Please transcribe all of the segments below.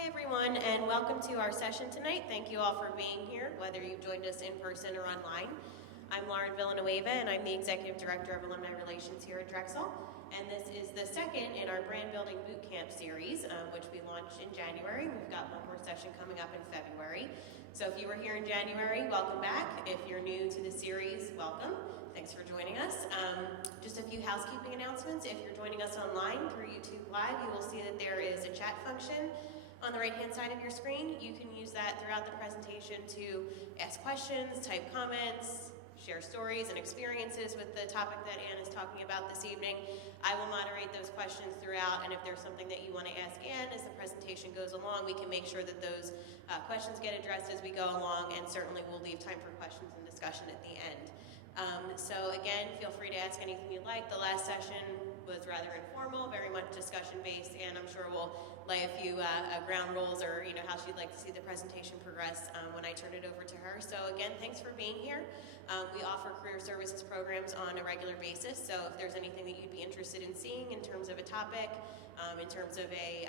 Hi everyone, and welcome to our session tonight. Thank you all for being here, whether you've joined us in person or online. I'm Lauren Villanueva, and I'm the Executive Director of Alumni Relations here at Drexel. And this is the second in our Brand Building Bootcamp series, which we launched in January. We've got one more session coming up in February. So if you were here in January, welcome back. If you're new to the series, welcome. Thanks for joining us. Just a few housekeeping announcements. If you're joining us online through YouTube Live, you will see that there is a chat function on the right-hand side of your screen. You can use that throughout the presentation to ask questions, type comments, share stories and experiences with the topic that Anne is talking about this evening. I will moderate those questions throughout, and if there's something that you want to ask Anne as the presentation goes along, we can make sure that those questions get addressed as we go along, and certainly we'll leave time for questions and discussion at the end. So again, feel free to ask anything you'd like. The last session was rather informal, very much discussion-based, and I'm sure we'll lay a few ground rules or how she'd like to see the presentation progress when I turn it over to her. So again, thanks for being here. We offer career services programs on a regular basis, so if there's anything that you'd be interested in seeing in terms of a topic, in terms of a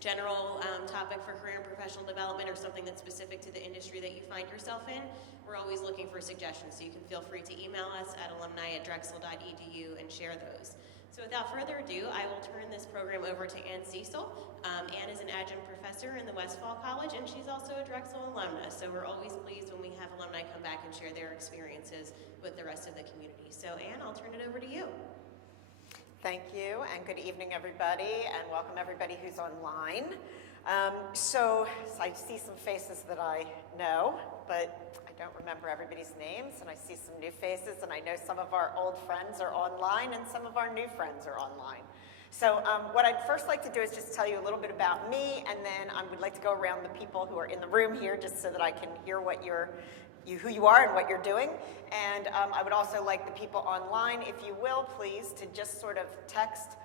general topic for career and professional development, or something that's specific to the industry that you find yourself in, we're always looking for suggestions, so you can feel free to email us at alumni@drexel.edu and share those. So without further ado, I will turn this program over to Anne Cecil. Anne is an adjunct professor in the Westfall College, and she's also a Drexel alumna, so we're always pleased when we have alumni come back and share their experiences with the rest of the community. So Anne, I'll turn it over to you. Thank you, and good evening, everybody, and welcome everybody who's online. So I see some faces that I know, but I don't remember everybody's names, and I see some new faces, and I know some of our old friends are online, and some of our new friends are online. So what I'd first like to do is just tell you a little bit about me, and then I would like to go around the people who are in the room here, just so that I can hear what who you are and what you're doing. And I would also like the people online, if you will, please, to just sort of text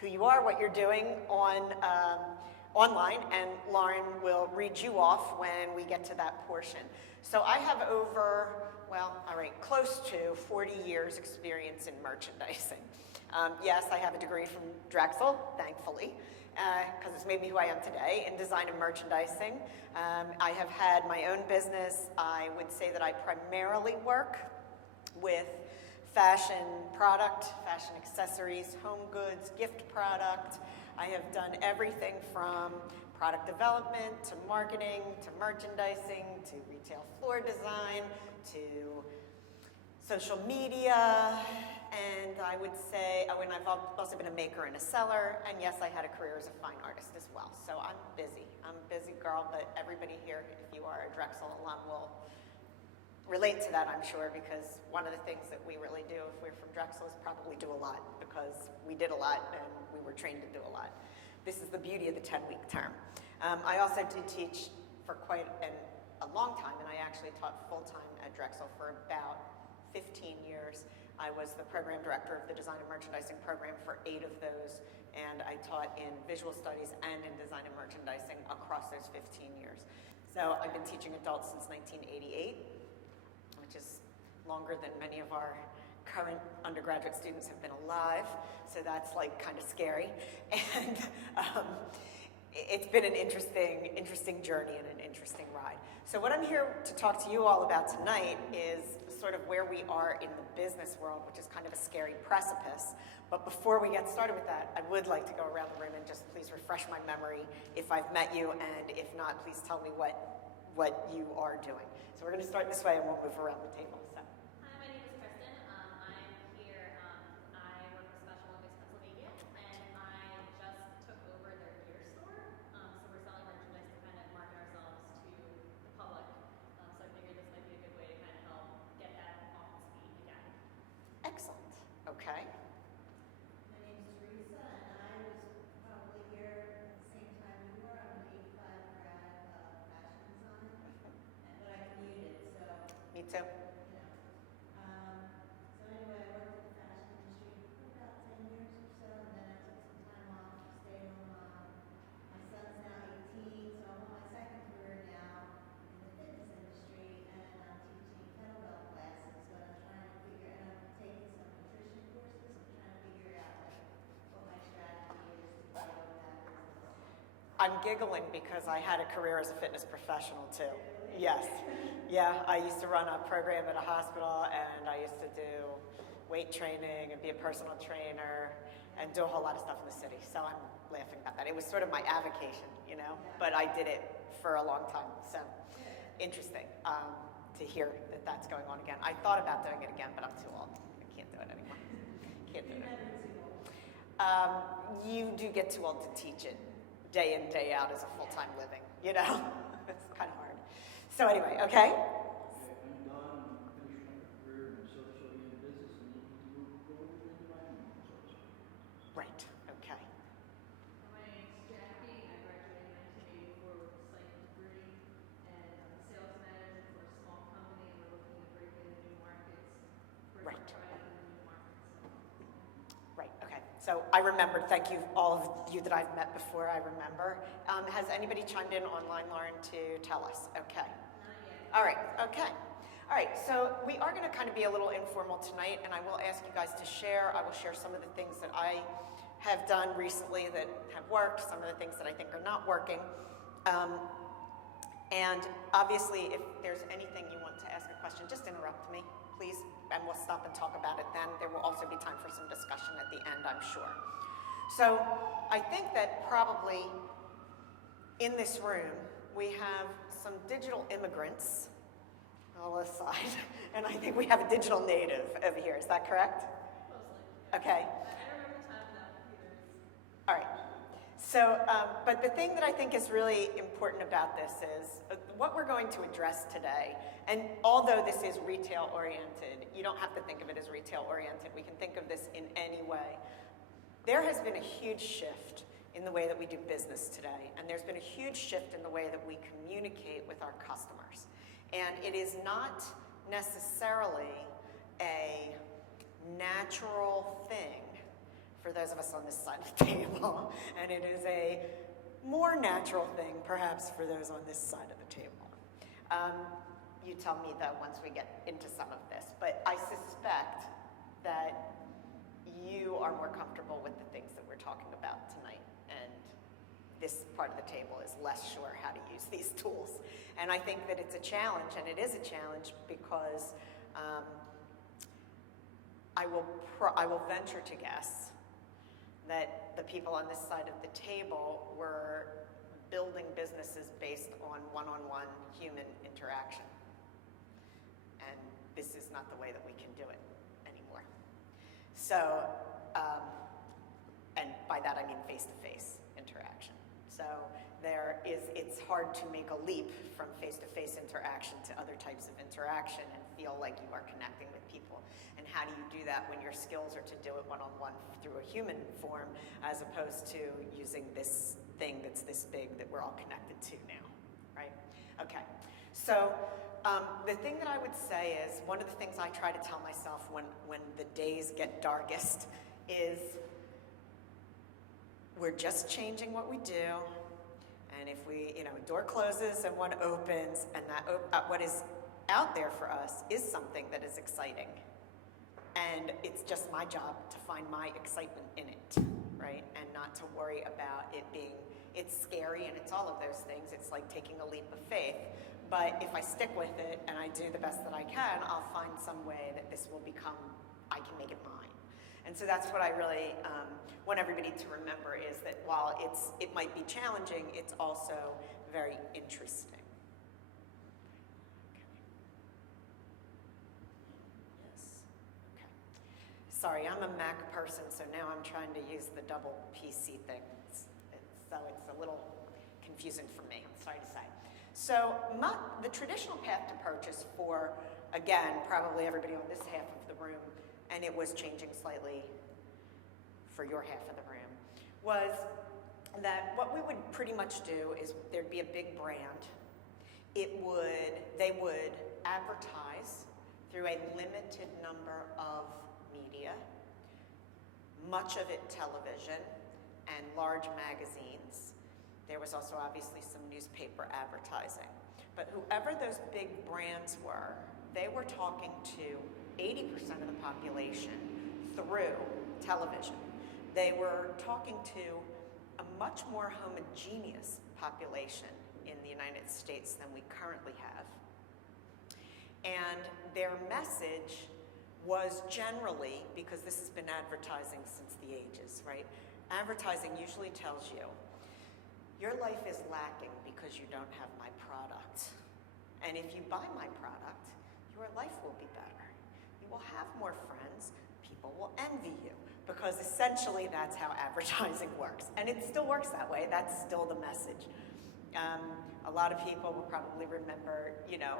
who you are, what you're doing online, and Lauren will read you off when we get to that portion. So I have close to 40 years experience in merchandising. Yes, I have a degree from Drexel, thankfully, because it's made me who I am today in design and merchandising. I have had my own business. I would say that I primarily work with fashion product, fashion accessories, home goods, gift product. I have done everything from product development to marketing to merchandising to retail floor design to social media, and I would say, and I've also been a maker and a seller, and yes, I had a career as a fine artist as well. So I'm busy. I'm a busy girl, but everybody here, if you are a Drexel alum, will relate to that, I'm sure, because one of the things that we really do if we're from Drexel is probably do a lot, because we did a lot and we were trained to do a lot. This is the beauty of the 10-week term. I also did teach for quite a long time, and I actually taught full-time at Drexel for about 15 years. I was the program director of the design and merchandising program for 8 of those, and I taught in visual studies and in design and merchandising across those 15 years. So I've been teaching adults since 1988, which is longer than many of our current undergraduate students have been alive, so that's like kind of scary. And it's been an interesting journey and an interesting ride. So what I'm here to talk to you all about tonight is sort of where we are in the business world, which is kind of a scary precipice. But before we get started with that, I would like to go around the room and just please refresh my memory if I've met you, and if not, please tell me what you are doing. So we're going to start this way and we'll move around the table. So. Hi, my name is Kristen. I'm here, I work for Special Olympics Pennsylvania, and I just took over their gear store. So we're selling merchandise to kind of market ourselves to the public. So I figured this might be a good way to kind of help get that off its feet again. Excellent. Okay. My name is Teresa, and I was probably here at the same time you were. I'm an 85 grad fashion design, but I commuted, so Me too. you know, I'm giggling because I had a career as a fitness professional too. Yes. Yeah, I used to run a program at a hospital, and I used to do weight training and be a personal trainer and do a whole lot of stuff in the city. So I'm laughing about that. It was sort of my avocation, you know, but I did it for a long time. So interesting to hear that that's going on again. I thought about doing it again, but I'm too old. I can't do it anymore. Can't do it anymore. You do get too old to teach it day in, day out as a full-time living, you know? It's kind of hard. So anyway, okay? I'm done, finished my career in social media business and looking to move forward into my own social. Right, okay. My name's Jackie. I graduated in 1984 with a psych degree, and I'm a sales manager for a small company. We're looking to break into new markets, break Right. right into new markets. Right, okay. So I remembered, thank you, all of you that I've met before, I remember. Has anybody chimed in online, Lauren, to tell us? Okay. All right, okay. All right, so we are going to kind of be a little informal tonight, and I will ask you guys to share. I will share some of the things that I have done recently that have worked, some of the things that I think are not working. And obviously, if there's anything you want to ask a question, just interrupt me, please, and we'll stop and talk about it then. There will also be time for some discussion at the end, I'm sure. So I think that probably in this room, we have some digital immigrants on this side, and I think we have a digital native over here. Is that correct? Mostly. Okay. I remember the time without computers. All right. So, but the thing that I think is really important about this is what we're going to address today, and although this is retail-oriented, you don't have to think of it as retail-oriented. We can think of this in any way. There has been a huge shift in the way that we do business today, and there's been a huge shift in the way that we communicate with our customers. And it is not necessarily a natural thing for those of us on this side of the table, and it is a more natural thing perhaps for those on this side of the table. You tell me though once we get into some of this, but I suspect that you are more comfortable with the things that we're talking about tonight, and this part of the table is less sure how to use these tools. And I think that it's a challenge, and it is a challenge because I will venture to guess that the people on this side of the table were building businesses based on one-on-one human interaction. And this is not the way that we can do it anymore. So, and by that I mean face-to-face interaction. So it's hard to make a leap from face-to-face interaction to other types of interaction and feel like you are connecting with people. And how do you do that when your skills are to do it one-on-one through a human form as opposed to using this thing that's this big that we're all connected to now, right? Okay, so the thing that I would say is, one of the things I try to tell myself when the days get darkest is we're just changing what we do, and if we, a door closes and one opens, and that what is out there for us is something that is exciting. And it's just my job to find my excitement in it, right? And not to worry about it being, it's scary and it's all of those things. It's like taking a leap of faith. But if I stick with it and I do the best that I can, I'll find some way that this will become, I can make it mine. And so that's what I really want everybody to remember, is that while it might be challenging, it's also very interesting. Sorry, I'm a Mac person, so now I'm trying to use the double PC thing. So it's a little confusing for me, I'm sorry to say. So the traditional path to purchase for, again, probably everybody on this half of the room, and it was changing slightly for your half of the room, was that what we would pretty much do is there'd be a big brand. They would advertise through a limited number of media, much of it television and large magazines. There was also obviously some newspaper advertising. But whoever those big brands were, they were talking to 80% of the population through television. They were talking to a much more homogeneous population in the United States than we currently have. And their message was generally, because this has been advertising since the ages, right? Advertising usually tells you, your life is lacking because you don't have my product. And if you buy my product, your life will be better. You will have more friends, people will envy you, because essentially that's how advertising works. And it still works that way, that's still the message. A lot of people will probably remember, you know,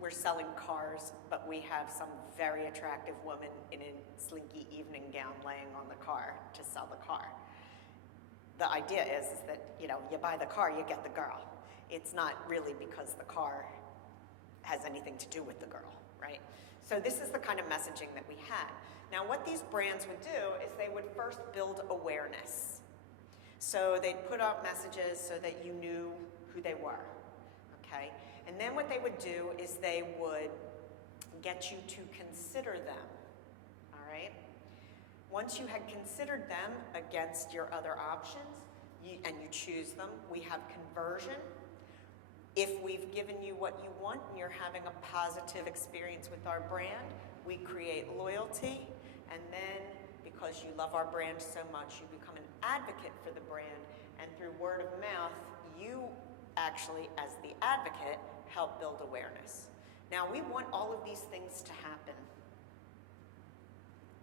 we're selling cars, but we have some very attractive woman in a slinky evening gown laying on the car to sell the car. The idea is that, you know, you buy the car, you get the girl. It's not really because the car has anything to do with the girl, right? So this is the kind of messaging that we had. Now what these brands would do is they would first build awareness. So they'd put out messages so that you knew who they were, okay? And then what they would do is they would get you to consider them, all right? Once you had considered them against your other options, and you choose them, we have conversion. If we've given you what you want and you're having a positive experience with our brand, we create loyalty, and then because you love our brand so much, you become an advocate for the brand, and through word of mouth, you actually, as the advocate, help build awareness. Now, we want all of these things to happen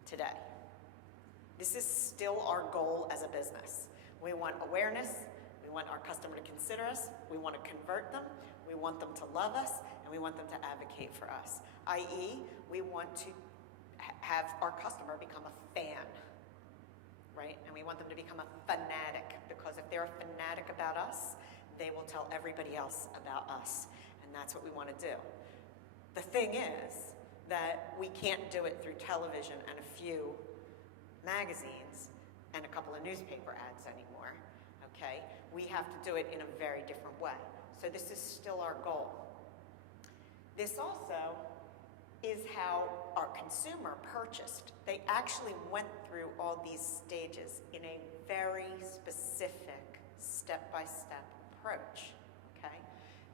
today. This is still our goal as a business. We want awareness, we want our customer to consider us, we want to convert them, we want them to love us, and we want them to advocate for us. i.e., we want to have our customer become a fan, right? And we want them to become a fanatic, because if they're a fanatic about us, they will tell everybody else about us, and that's what we want to do. The thing is that we can't do it through television and a few magazines and a couple of newspaper ads anymore, okay? We have to do it in a very different way. So this is still our goal. This also is how our consumer purchased. They actually went through all these stages in a very specific step-by-step approach, okay?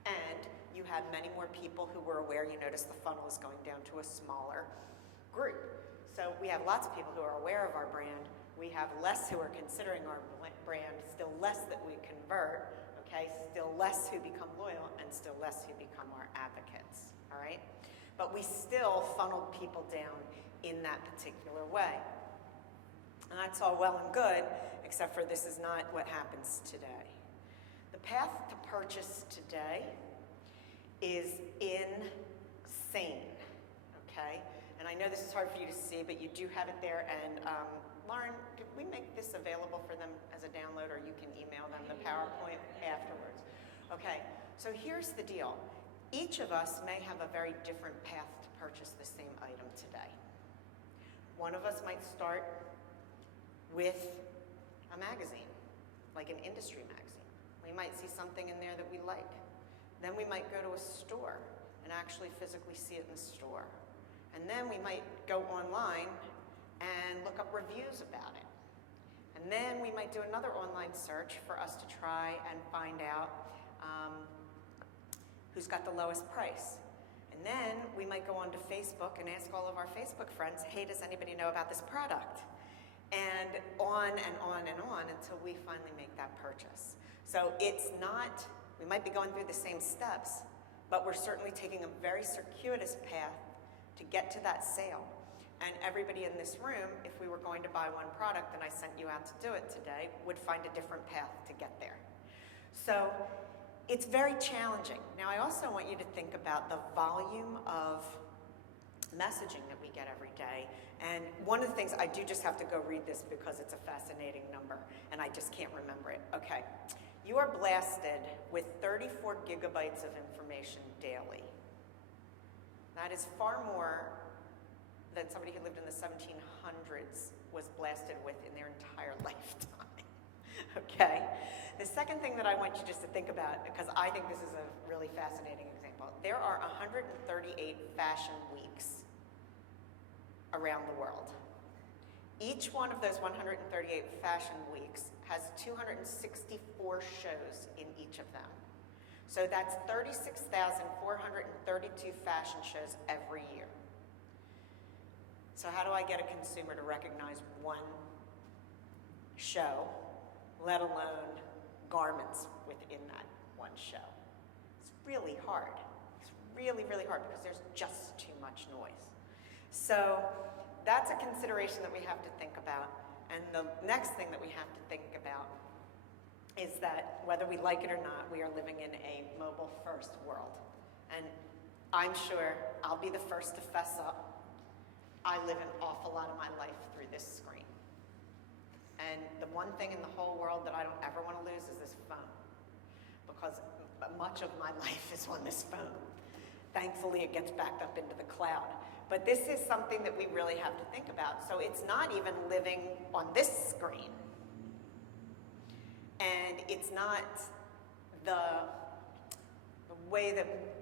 And you have many more people who were aware. You notice the funnel is going down to a smaller group. So we have lots of people who are aware of our brand. We have less who are considering our brand, still less that we convert, okay? Still less who become loyal, and still less who become our advocates, all right? But we still funnel people down in that particular way. And that's all well and good, except for this is not what happens today. The path to purchase today is insane, okay? And I know this is hard for you to see, but you do have it there. And Lauren, did we make this available for them as a download, or you can email them the PowerPoint afterwards? Okay, so here's the deal. Each of us may have a very different path to purchase the same item today. One of us might start with a magazine, like an industry magazine. We might see something in there that we like. Then we might go to a store and actually physically see it in the store. And then we might go online and look up reviews about it. And then we might do another online search for us to try and find out who's got the lowest price. And then we might go onto Facebook and ask all of our Facebook friends, hey, does anybody know about this product? And on and on and on until we finally make that purchase. So it's not, we might be going through the same steps, but we're certainly taking a very circuitous path to get to that sale. And everybody in this room, if we were going to buy one product and I sent you out to do it today, would find a different path to get there. So it's very challenging. Now, I also want you to think about the volume of messaging that we get every day. And one of the things, I do just have to go read this because it's a fascinating number, and I just can't remember it. Okay. You are blasted with 34 gigabytes of information daily. That is far more than somebody who lived in the 1700s was blasted with in their entire lifetime, okay? The second thing that I want you just to think about, because I think this is a really fascinating example, there are 138 fashion weeks around the world. Each one of those 138 fashion weeks has 264 shows in each of them. So that's 36,432 fashion shows every year. So how do I get a consumer to recognize one show, let alone garments within that one show? It's really hard. It's really, really hard because there's just too much noise. So that's a consideration that we have to think about. And the next thing that we have to think about is that whether we like it or not, we are living in a mobile-first world. And I'm sure I'll be the first to fess up. I live an awful lot of my life through this screen. And the one thing in the whole world that I don't ever want to lose is this phone, because much of my life is on this phone. Thankfully, it gets backed up into the cloud. But this is something that we really have to think about. So it's not even living on this screen. And it's not the way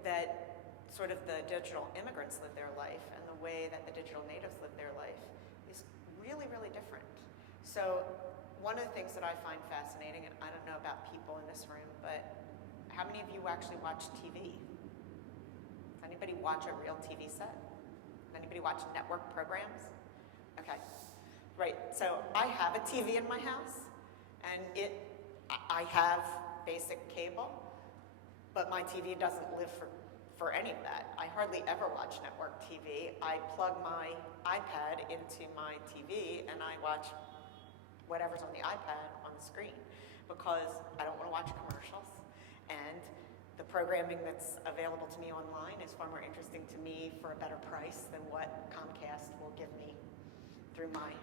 that sort of the digital immigrants live their life and the way that the digital natives live their life is really, really different. So one of the things that I find fascinating, and I don't know about people in this room, but how many of you actually watch TV? Anybody watch a real TV set? Anybody watch network programs? Okay, right, so I have a TV in my house, and I have basic cable, but my TV doesn't live for any of that. I hardly ever watch network TV. I plug my iPad into my TV and I watch whatever's on the iPad on the screen because I don't want to watch commercials, and the programming that's available to me online is far more interesting to me for a better price than what Comcast will give me through my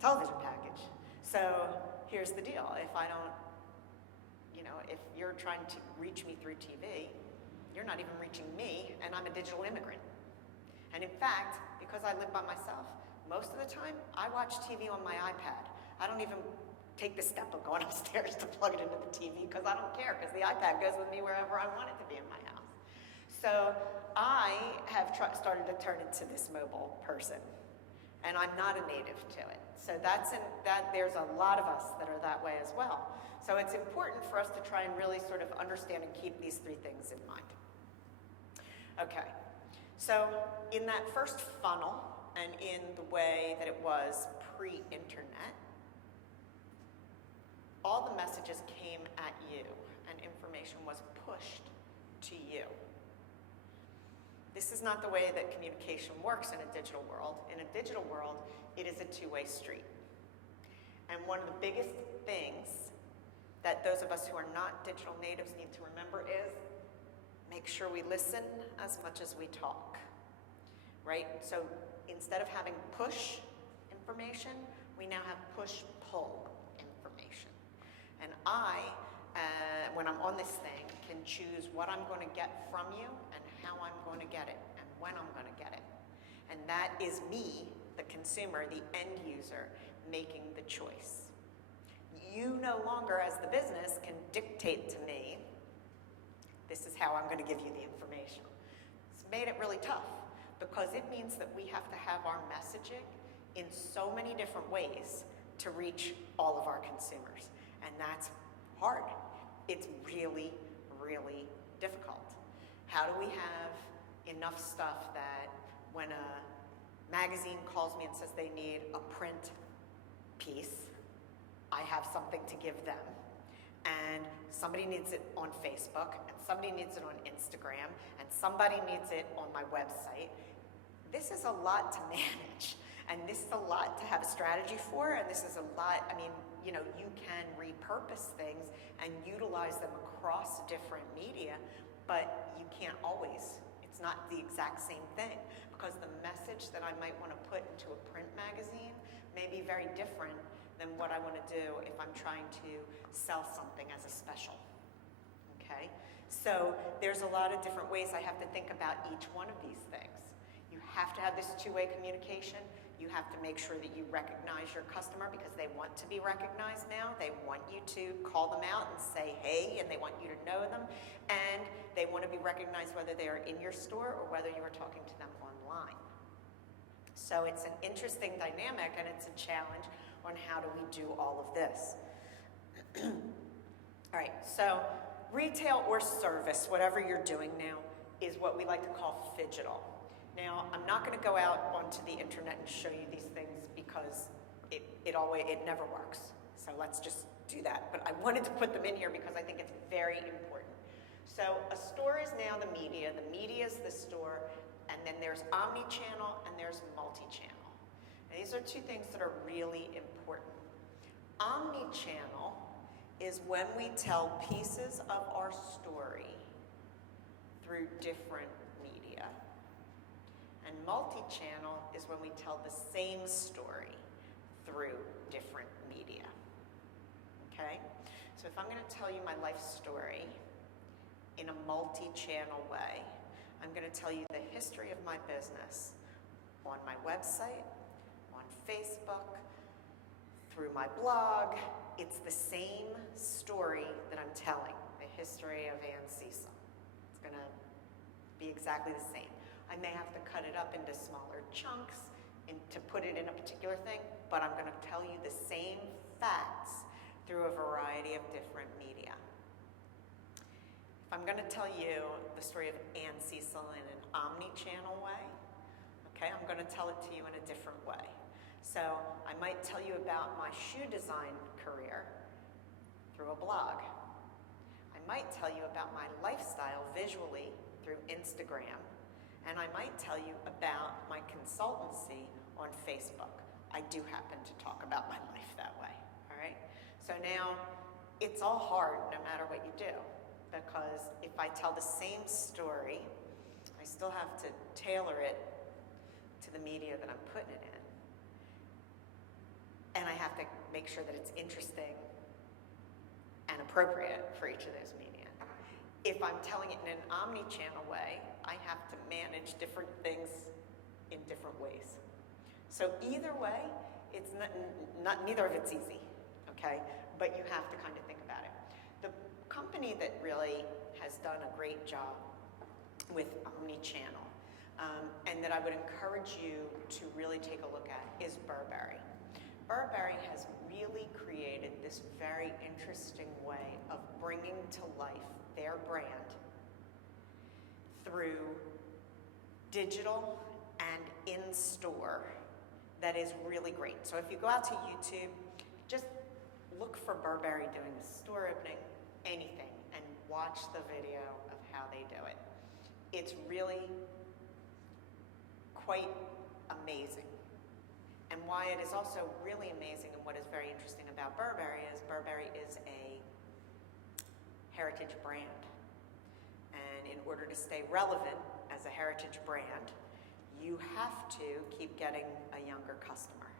television package. So here's the deal. If I don't, if you're trying to reach me through TV, you're not even reaching me, and I'm a digital immigrant. And in fact, because I live by myself, most of the time, I watch TV on my iPad. I don't even take the step of going upstairs to plug it into the TV because I don't care, because the iPad goes with me wherever I want it to be in my house. So I have started to turn into this mobile person, and I'm not a native to it. So there's a lot of us that are that way as well. So it's important for us to try and really sort of understand and keep these three things in mind. Okay, so in that first funnel, and in the way that it was pre-internet, all the messages came at you, and information was pushed to you. This is not the way that communication works in a digital world. In a digital world, it is a two-way street. And one of the biggest things that those of us who are not digital natives need to remember is make sure we listen as much as we talk, right? So instead of having push information, we now have push-pull information. And when I'm on this thing, can choose what I'm going to get from you and how I'm going to get it and when I'm going to get it. And that is me, the consumer, the end user, making the choice. You no longer, as the business, can dictate to me, this is how I'm going to give you the information. It's made it really tough because it means that we have to have our messaging in so many different ways to reach all of our consumers. And that's hard. It's really, really difficult. How do we have enough stuff that when a magazine calls me and says they need a print piece, I have something to give them, and somebody needs it on Facebook, and somebody needs it on Instagram, and somebody needs it on my website. This is a lot to manage, and this is a lot to have a strategy for, and this is a lot, you can repurpose things and utilize them across different media, but you can't always. It's not the exact same thing, because the message that I might want to put into a print magazine may be very different than what I want to do if I'm trying to sell something as a special, okay? So there's a lot of different ways I have to think about each one of these things. You have to have this two-way communication. You have to make sure that you recognize your customer because they want to be recognized now. They want you to call them out and say, hey, and they want you to know them. And they want to be recognized whether they are in your store or whether you are talking to them online. So it's an interesting dynamic, and it's a challenge on how do we do all of this. All right, so retail or service, whatever you're doing now, is what we like to call phygital. Now, I'm not going to go out onto the internet and show you these things because it never works. So let's just do that. But I wanted to put them in here because I think it's very important. So a store is now the media. The media is the store. And then there's omni-channel and there's multi-channel. And these are two things that are really important. Omni-channel is when we tell pieces of our story through different media. And multi-channel is when we tell the same story through different media. Okay? So if I'm going to tell you my life story in a multi-channel way, I'm going to tell you the history of my business on my website, on Facebook, through my blog. It's the same story that I'm telling, the history of Ann Cecil. It's going to be exactly the same. I may have to cut it up into smaller chunks to put it in a particular thing, but I'm going to tell you the same facts through a variety of different media. If I'm going to tell you the story of Ann Cecil in an omni-channel way, okay, I'm going to tell it to you in a different way. So I might tell you about my shoe design career through a blog. I might tell you about my lifestyle visually through Instagram. And I might tell you about my consultancy on Facebook. I do happen to talk about my life that way, all right? So now, it's all hard no matter what you do, because if I tell the same story, I still have to tailor it to the media that I'm putting it in. And I have to make sure that it's interesting and appropriate for each of those media. If I'm telling it in an omni-channel way, I have to manage different things in different ways. So either way, it's neither of it's easy, okay? But you have to kind of think about it. The company that really has done a great job with omni-channel, and that I would encourage you to really take a look at, is Burberry. Burberry has really created this very interesting way of bringing to life their brand through digital and in-store that is really great. So if you go out to YouTube, just look for Burberry doing a store opening, anything, and watch the video of how they do it. It's really quite amazing. And why it is also really amazing, and what is very interesting about Burberry is a heritage brand. And in order to stay relevant as a heritage brand, you have to keep getting a younger customer.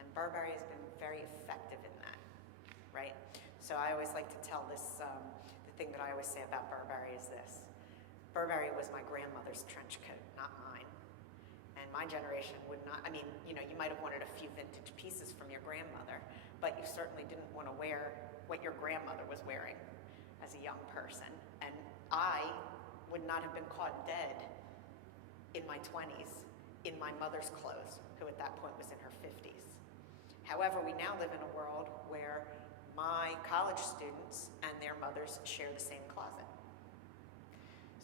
And Burberry has been very effective in that, right? So I always like to tell this, the thing that I always say about Burberry is this. Burberry was my grandmother's trench coat, not mine. And my generation would not, I mean, you know, you might have wanted a few vintage pieces from your grandmother, but you certainly didn't want to wear what your grandmother was wearing as a young person. And I would not have been caught dead in my 20s in my mother's clothes, who at that point was in her 50s. However, we now live in a world where my college students and their mothers share the same closet.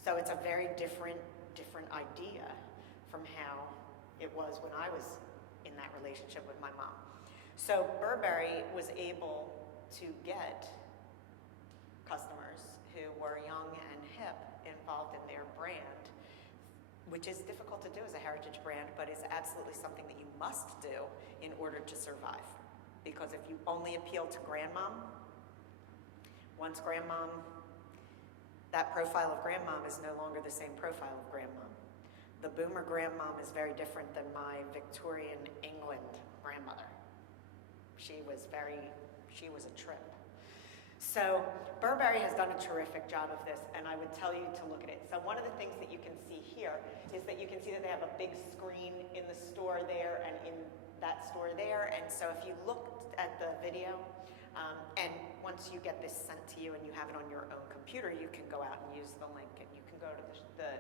So it's a very different idea from how it was when I was in that relationship with my mom. So Burberry was able to get customers who were young and hip involved in their brand, which is difficult to do as a heritage brand, but is absolutely something that you must do in order to survive. Because if you only appeal to grandmom, once grandmom, that profile of grandmom is no longer the same profile of grandmom. The boomer grandmom is very different than my Victorian England grandmother. She was a trip. So Burberry has done a terrific job of this, and I would tell you to look at it. So one of the things that you can see here is that you can see that they have a big screen in the store there and in that store there. And so if you looked at the video, and once you get this sent to you and you have it on your own computer, you can go out and use the link, and you can go to the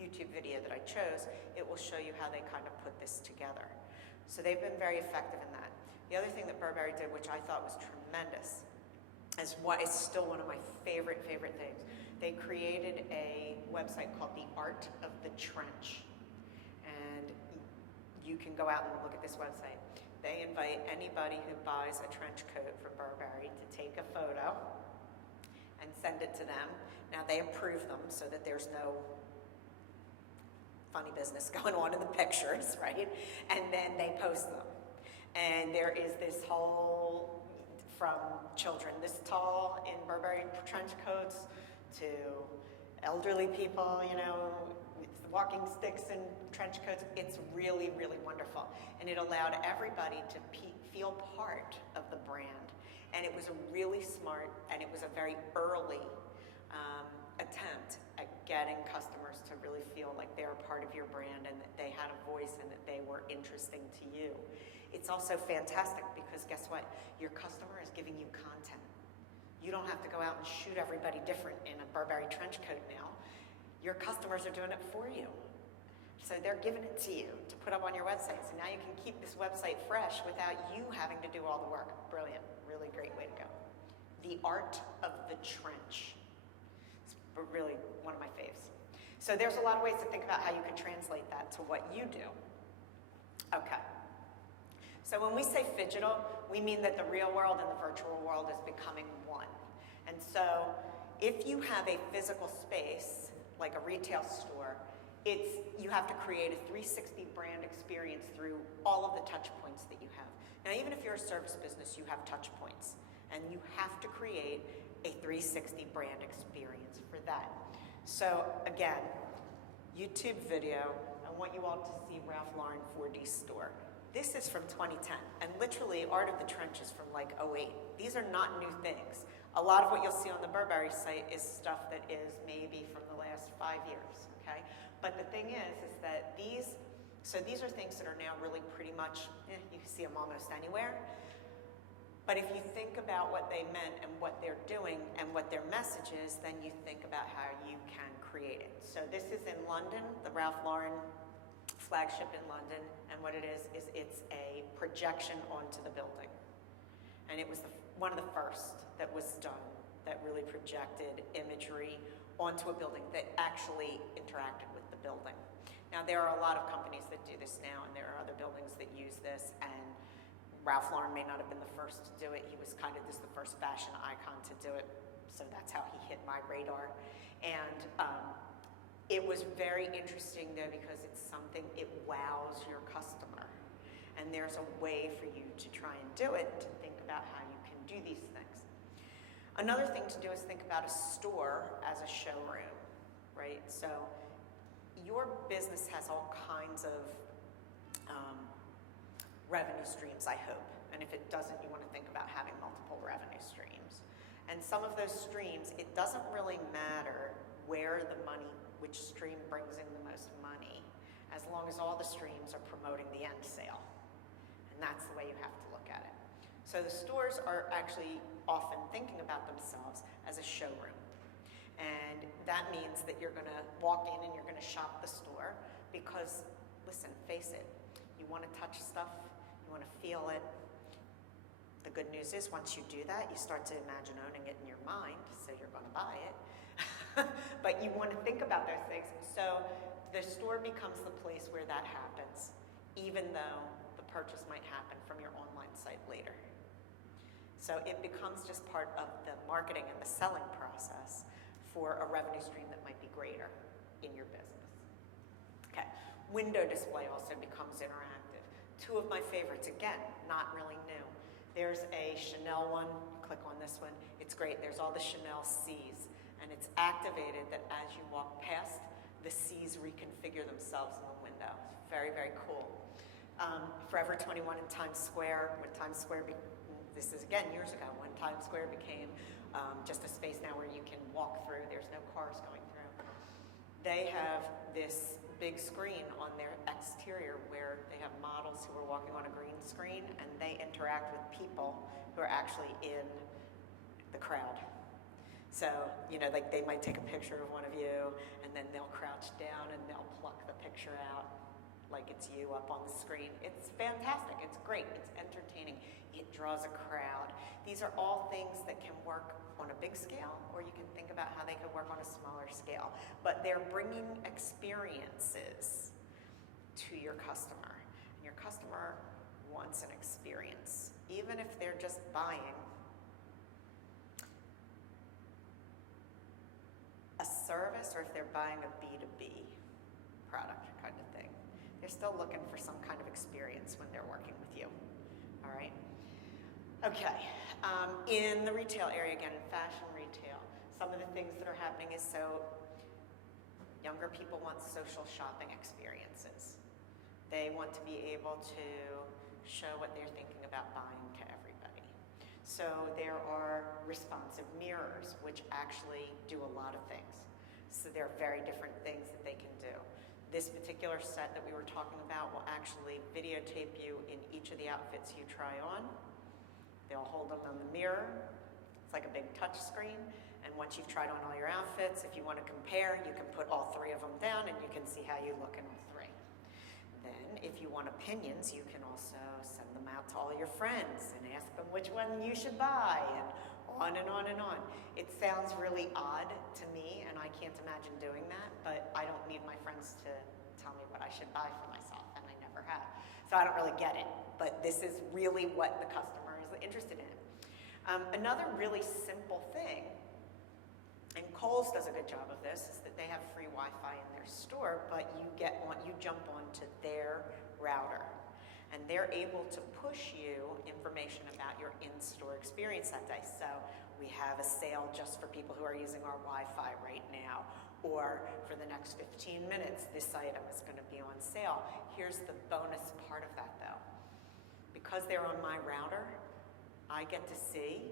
YouTube video that I chose, it will show you how they kind of put this together. So they've been very effective in that. The other thing that Burberry did, which I thought was tremendous, is why it's still one of my favorite things. They created a website called The Art of the Trench. And you can go out and look at this website. They invite anybody who buys a trench coat from Burberry to take a photo and send it to them. Now they approve them so that there's no funny business going on in the pictures, right? And then they post them. And there is this whole, from children this tall in Burberry trench coats to elderly people, you know, with walking sticks and trench coats. It's really wonderful. And it allowed everybody to feel part of the brand. And it was a really smart, and it was a very early attempt at getting customers to really feel like they're a part of your brand and that they had a voice and that they were interesting to you. It's also fantastic because guess what? Your customer is giving you content. You don't have to go out and shoot everybody different in a Burberry trench coat now. Your customers are doing it for you. So they're giving it to you to put up on your website. So now you can keep this website fresh without you having to do all the work. Brilliant. Really great way to go. The Art of the Trench. It's really one of my faves. So there's a lot of ways to think about how you can translate that to what you do. Okay. So when we say phygital, we mean that the real world and the virtual world is becoming one. And so if you have a physical space, like a retail store, you have to create a 360 brand experience through all of the touch points that you have. Now, even if you're a service business, you have touch points, and you have to create a 360 brand experience for that. So again, YouTube video, I want you all to see Ralph Lauren 4D store. This is from 2010, and literally Art of the Trench is from like 2008. These are not new things. A lot of what you'll see on the Burberry site is stuff that is maybe from the last 5 years, okay? But the thing is that these are things that are now really pretty much, you can see them almost anywhere. But if you think about what they meant and what they're doing and what their message is, then you think about how you can create it. So this is in London, the Ralph Lauren flagship in London, and what it is it's a projection onto the building. And it was one of the first that was done that really projected imagery onto a building that actually interacted with the building. Now, there are a lot of companies that do this now, and there are other buildings that use this, and Ralph Lauren may not have been the first to do it. He was kind of just the first fashion icon to do it, so that's how he hit my radar. And it was very interesting, though, because it's something, it wows your customer. And there's a way for you to try and do it, to think about how you can do these things. Another thing to do is think about a store as a showroom, right? So your business has all kinds of revenue streams, I hope. And if it doesn't, you want to think about having multiple revenue streams. And some of those streams, it doesn't really matter where the money, which stream brings in the most money, as long as all the streams are promoting the end sale. And that's the way you have to look at it. So the stores are actually often thinking about themselves as a showroom. And that means that you're going to walk in and you're going to shop the store because, listen, face it, you want to touch stuff, you want to feel it. The good news is once you do that, you start to imagine owning it in your mind, so you're going to buy it. But you want to think about those things. So the store becomes the place where that happens, even though the purchase might happen from your online site later. So it becomes just part of the marketing and the selling process for a revenue stream that might be greater in your business. Okay, window display also becomes interactive. Two of my favorites, again, not really new. There's a Chanel one, click on this one, it's great. There's all the Chanel C's, and it's activated that as you walk past, the C's reconfigure themselves in the window. It's very, very cool. Forever 21 in Times Square, when Times Square, this is again years ago, when Times Square became just a space now where you can walk through, there's no cars going through. They have this big screen on their exterior where they have models who are walking on a green screen and they interact with people who are actually in the crowd. So, you know, like they might take a picture of one of you and then they'll crouch down and they'll pluck the picture out like it's you up on the screen. It's fantastic. It's great. It's entertaining. It draws a crowd. These are all things that can work on a big scale, or you can think about how they could work on a smaller scale. But they're bringing experiences to your customer. And your customer wants an experience, even if they're just buying a service or if they're buying a B2B product kind of thing. They're still looking for some kind of experience when they're working with you. All right? Okay. In the retail area, again, in fashion retail, some of the things that are happening is younger people want social shopping experiences. They want to be able to show what they're thinking about buying to everybody. So there are responsive mirrors, which actually do a lot of things. So there are very different things that they can do. This particular set that we were talking about will actually videotape you in each of the outfits you try on. They'll hold them on the mirror. It's like a big touch screen. And once you've tried on all your outfits, if you want to compare, you can put all three of them down and you can see how you look in all three. Then, if you want opinions, you can also send them out to all your friends and ask them which one you should buy, and on and on and on. It sounds really odd to me, and I can't imagine doing that, but I don't need my friends to tell me what I should buy for myself, and I never have. So I don't really get it, but this is really what the customer is interested in. Another really simple thing, and Kohl's does a good job of this, is that they have free Wi-Fi in their store, but you jump onto their router. And they're able to push you information about your in-store experience that day. So we have a sale just for people who are using our Wi-Fi right now. Or for the next 15 minutes, this item is going to be on sale. Here's the bonus part of that though. Because they're on my router, I get to see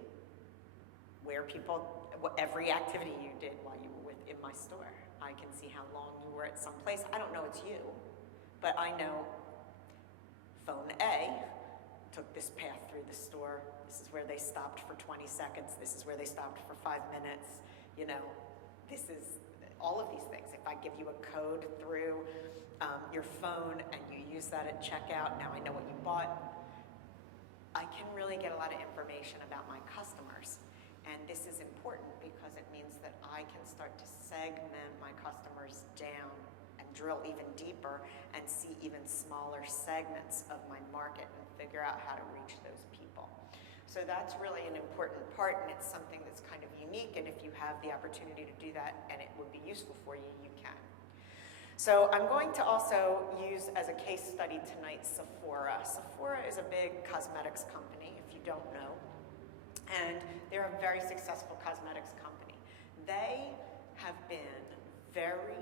every activity you did while you were in my store. I can see how long you were at some place. I don't know it's you, but I know phone A took this path through the store. This is where they stopped for 20 seconds. This is where they stopped for 5 minutes. You know, this is all of these things. If I give you a code through your phone and you use that at checkout, now I know what you bought. I can really get a lot of information about my customers. And this is important because it means that I can start to segment my customers down and drill even deeper and see even smaller segments of my market and figure out how to reach those people. So that's really an important part, and it's something that's kind of unique, and if you have the opportunity to do that and it would be useful for you, you can. So I'm going to also use as a case study tonight Sephora. Sephora is a big cosmetics company, if you don't know. And they're a very successful cosmetics company. They have been very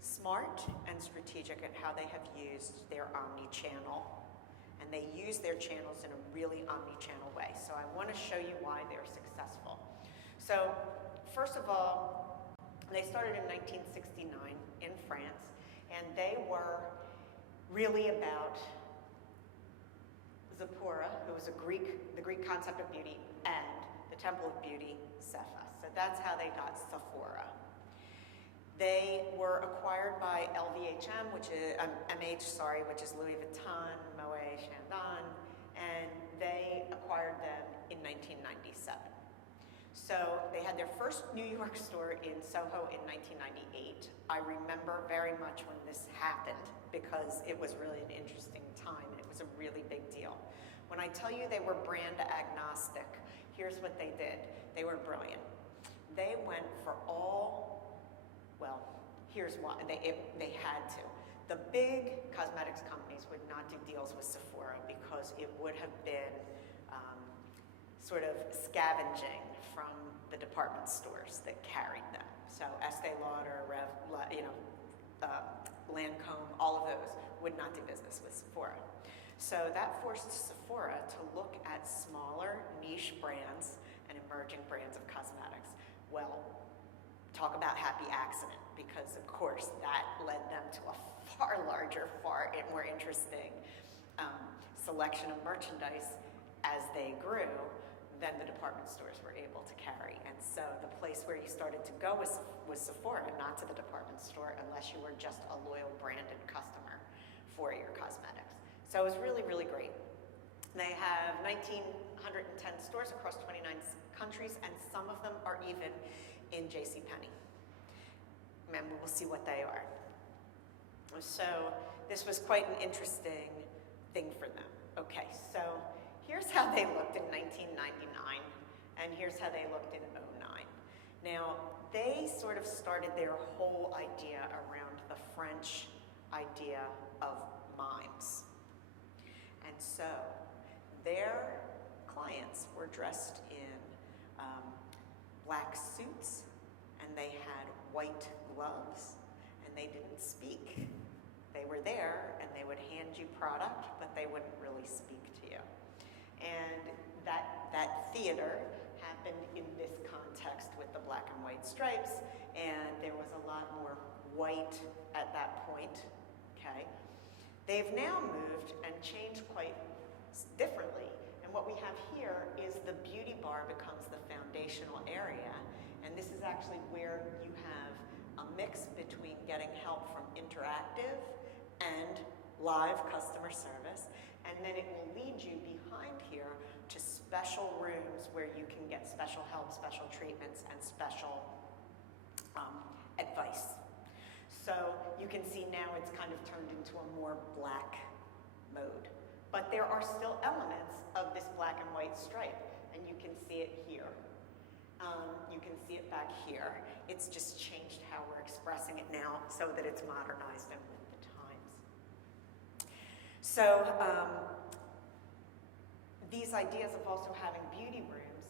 smart and strategic at how they have used their omni-channel. And they use their channels in a really omni-channel way. So I want to show you why they're successful. So first of all, they started in 1969 in France. And they were really about Zipporah, who was the Greek concept of beauty, and the Temple of Beauty, Sephora. So that's how they got Sephora. They were acquired by LVMH, which is Louis Vuitton, Moet Chandon, and they acquired them in 1997. So they had their first New York store in Soho in 1998. I remember very much when this happened because it was really an interesting time and it was a really big deal. When I tell you they were brand agnostic, here's what they did. They were brilliant. They went for here's why. They had to. The big cosmetics companies would not do deals with Sephora because it would have been sort of scavenging from the department stores that carried them. So Estee Lauder, Lancome, all of those would not do business with Sephora. So that forced Sephora to look at smaller niche brands and emerging brands of cosmetics. Well, talk about happy accident, because of course that led them to a far larger, far more interesting selection of merchandise as they grew than the department stores were able to carry. And so the place where you started to go was Sephora, not to the department store, unless you were just a loyal branded customer for your cosmetics. So it was really, really great. They have 1,910 stores across 29 countries, and some of them are even in JCPenney. And we'll see what they are. So this was quite an interesting thing for them. Okay, so here's how they looked in 1999, and here's how they looked in '09. Now, they sort of started their whole idea around the French idea of mimes. And so their clients were dressed in black suits, and they had white gloves, and they didn't speak. They were there, and they would hand you product, but they wouldn't really speak to you. And that theater happened in this context with the black and white stripes, and there was a lot more white at that point, okay? They've now moved and changed quite differently, and what we have here is the beauty bar becomes the foundational area, and this is actually where you have a mix between getting help from interactive and live customer service, and then it will lead you behind here to special rooms where you can get special help, special treatments, and special advice. So you can see now it's kind of turned into a more black mode. But there are still elements of this black and white stripe, and you can see it here. You can see it back here. It's just changed how we're expressing it now so that it's modernized and with the times. So these ideas of also having beauty rooms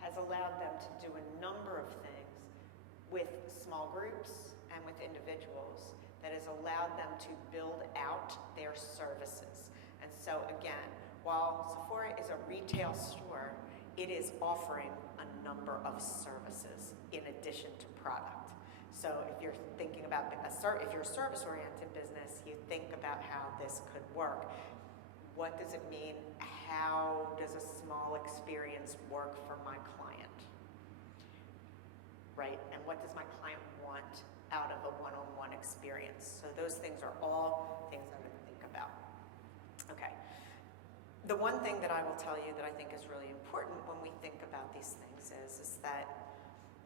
has allowed them to do a number of things with small groups and with individuals that has allowed them to build out their services. And so again, while Sephora is a retail store, it is offering a number of services in addition to product. So if you're thinking about if you're a service-oriented business, you think about how this could work. What does it mean? How does a small experience work for my client? Right? And what does my client want out of a one-on-one experience? So those things are all things I'm going to think about. Okay. The one thing that I will tell you that I think is really important when we think about these things is that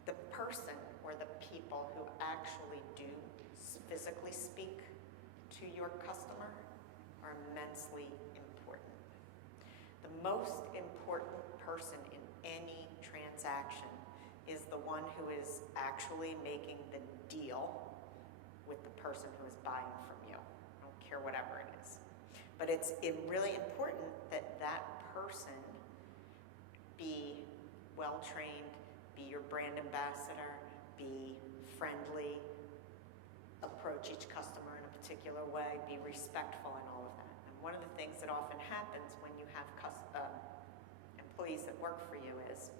the person or the people who actually do physically speak to your customer are immensely important. The most important person in any transaction is the one who is actually making the deal with the person who is buying from you. I don't care whatever it is. But it's really important that that person be well-trained, be your brand ambassador, be friendly, approach each customer in a particular way, be respectful and all of that. And one of the things that often happens when you have employees that work for you is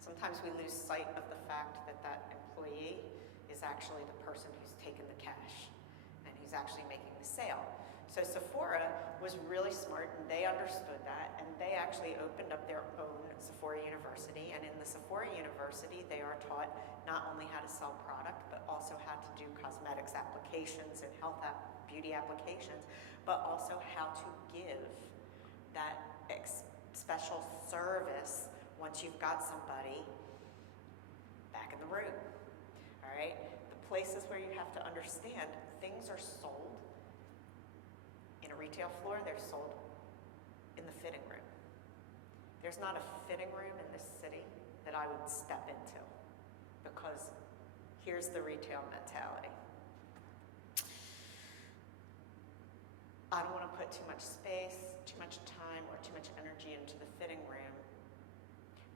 sometimes we lose sight of the fact that that employee is actually the person who's taken the cash and who's actually making the sale. So Sephora was really smart, and they understood that, and they actually opened up their own Sephora University. And in the Sephora University, they are taught not only how to sell product, but also how to do cosmetics applications and beauty applications, but also how to give that special service once you've got somebody back in the room. All right? The places where you have to understand things are sold in a retail floor, they're sold in the fitting room. There's not a fitting room in this city that I would step into because here's the retail mentality. I don't want to put too much space, too much time, or too much energy into the fitting room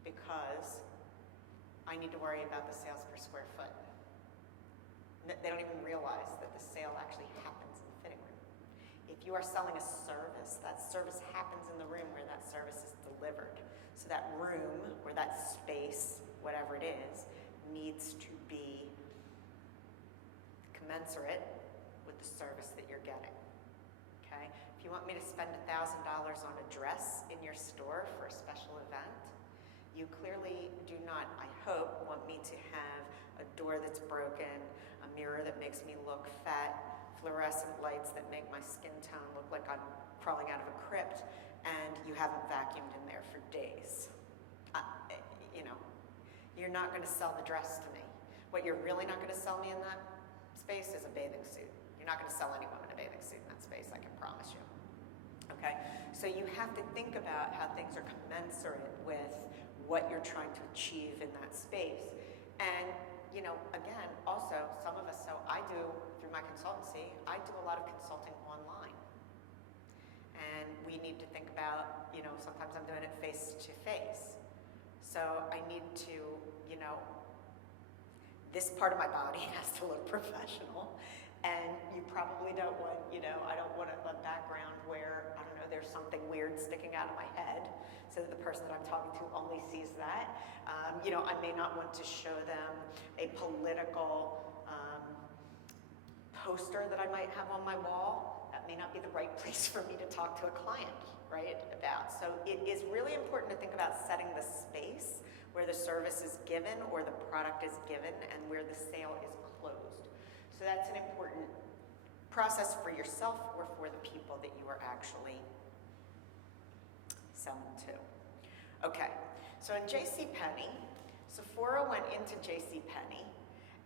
because I need to worry about the sales per square foot. They don't even realize that the sale actually happens in the fitting room. If you are selling a service, that service happens in the room where that service is delivered. So that room or that space, whatever it is, needs to be commensurate with the service that you're getting. Okay? If you want me to spend $1,000 on a dress in your store for a special event, You clearly do not, I hope, want me to have a door that's broken, a mirror that makes me look fat, fluorescent lights that make my skin tone look like I'm crawling out of a crypt, and you haven't vacuumed in there for days. You know, you're not going to sell the dress to me. What you're really not going to sell me in that space is a bathing suit. You're not going to sell any woman a bathing suit in that space, I can promise you. Okay? So you have to think about how things are commensurate with what you're trying to achieve in that space. And, you know, again, also, some of us, so I do, through my consultancy, I do a lot of consulting online. And we need to think about, you know, sometimes I'm doing it face to face. So I need to, you know, this part of my body has to look professional. And you probably don't want, you know, I don't want a background where, I don't know, there's something weird sticking out of my head so that the person that I'm talking to only sees that. You know, I may not want to show them a political poster that I might have on my wall. That may not be the right place for me to talk to a client, right, about. So it is really important to think about setting the space where the service is given or the product is given and where the sale is closed. So that's an important process for yourself or for the people that you are actually selling to. Okay, so in JCPenney, Sephora went into JCPenney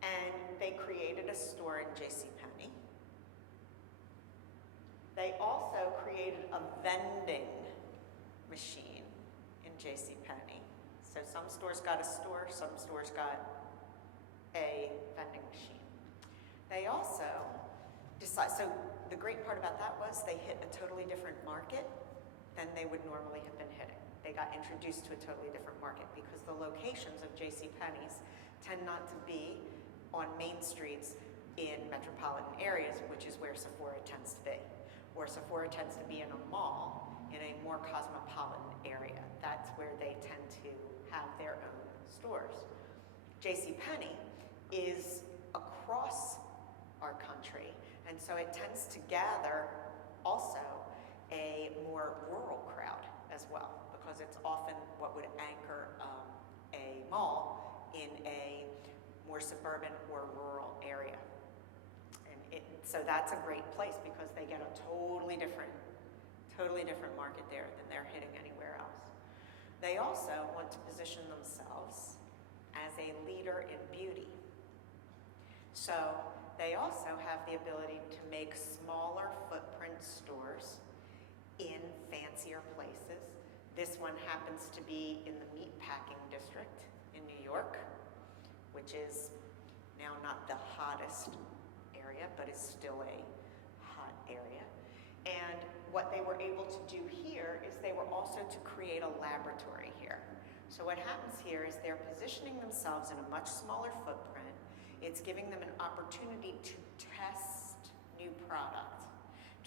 and they created a store in JCPenney. They also created a vending machine in JCPenney. So some stores got a store, some stores got a vending machine. They also decided, so the great part about that was they hit a totally different market than they would normally have been hitting. They got introduced to a totally different market because the locations of JCPenney's tend not to be on main streets in metropolitan areas, which is where Sephora tends to be. Or Sephora tends to be in a mall in a more cosmopolitan area. That's where they tend to have their own stores. JCPenney is across our country, and so it tends to gather also a more rural crowd as well, because it's often what would anchor a mall in a more suburban or rural area. And so that's a great place because they get a totally different market there than they're hitting anywhere else. They also want to position themselves as a leader in beauty. So they also have the ability to make smaller footprint stores in fancier places. This one happens to be in the meatpacking district in New York, which is now not the hottest area, but is still a hot area. And what they were able to do here is they were also to create a laboratory here. So what happens here is they're positioning themselves in a much smaller footprint. It's giving them an opportunity to test new product,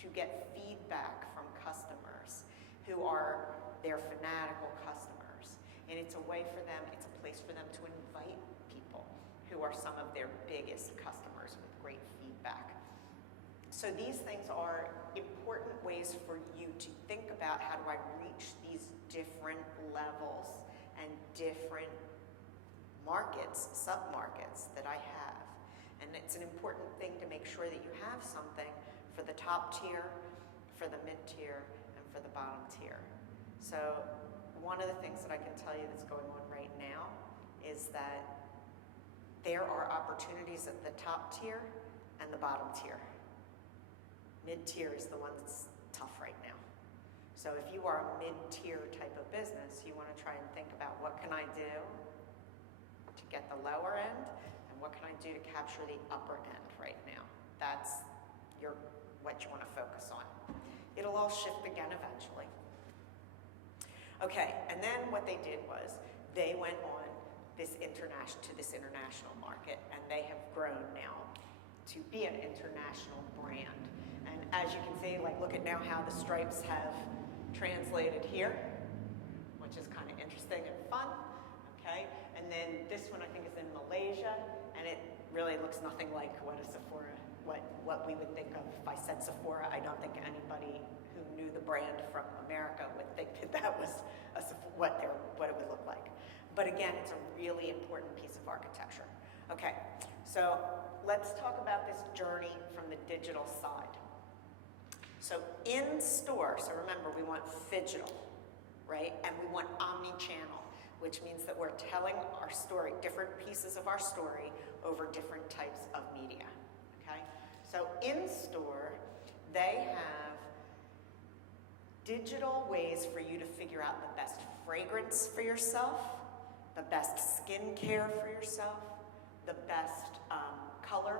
to get feedback from customers who are their fanatical customers. And it's a way for them, it's a place for them to invite people who are some of their biggest customers with great feedback. So these things are important ways for you to think about how do I reach these different levels and different markets, sub-markets that I have. And it's an important thing to make sure that you have something for the top tier, for the mid-tier, and for the bottom tier. So one of the things that I can tell you that's going on right now is that there are opportunities at the top tier and the bottom tier. Mid-tier is the one that's tough right now. So if you are a mid-tier type of business, you want to try and think about what can I do to get the lower end, and what can I do to capture the upper end right now. That's what you want to focus on. It'll all shift again eventually. Okay, and then what they did was they went on this international market, and they have grown now to be an international brand. And as you can see, like, look at now how the stripes have translated here, which is kind of interesting and fun. Okay, and then this one I think is in Malaysia, and it really looks nothing like what a Sephora, what we would think of. If I said Sephora, I don't think anybody who knew the brand from America would think that that was what it would look like. important piece of architecture. Okay, so let's talk about this journey from the digital side. So in store, so remember we want phygital, right? And we want omni-channel, which means that we're telling our story, different pieces of our story over different types of media, okay? So in store, they have digital ways for you to figure out the best fragrance for yourself, the best skincare for yourself, the best color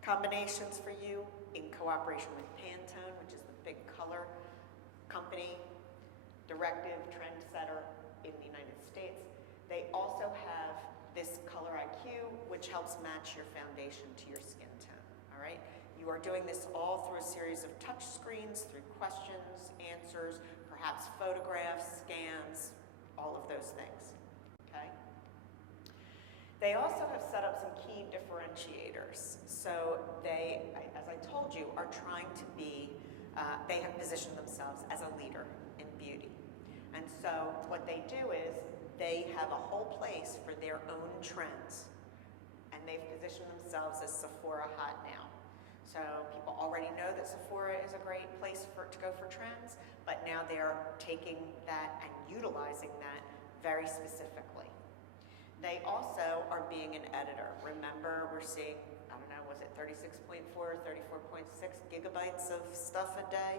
combinations for you in cooperation with Pantone, which is the big color company, directive, trendsetter in the United States. They also have this Color IQ, which helps match your foundation to your skin tone, all right? You are doing this all through a series of touch screens, through questions, answers, perhaps photographs, scans, all of those things, okay? They also have set up some key differentiators. So they, as I told you, are trying to be, they have positioned themselves as a leader in beauty. And so what they do is they have a whole place for their own trends. And they've positioned themselves as Sephora Hot Now. So people already know that Sephora is a great place to go for trends, but now they're taking that and utilizing that very specifically. They also are being an editor. Remember, we're seeing, I don't know, was it 36.4 or 34.6 gigabytes of stuff a day?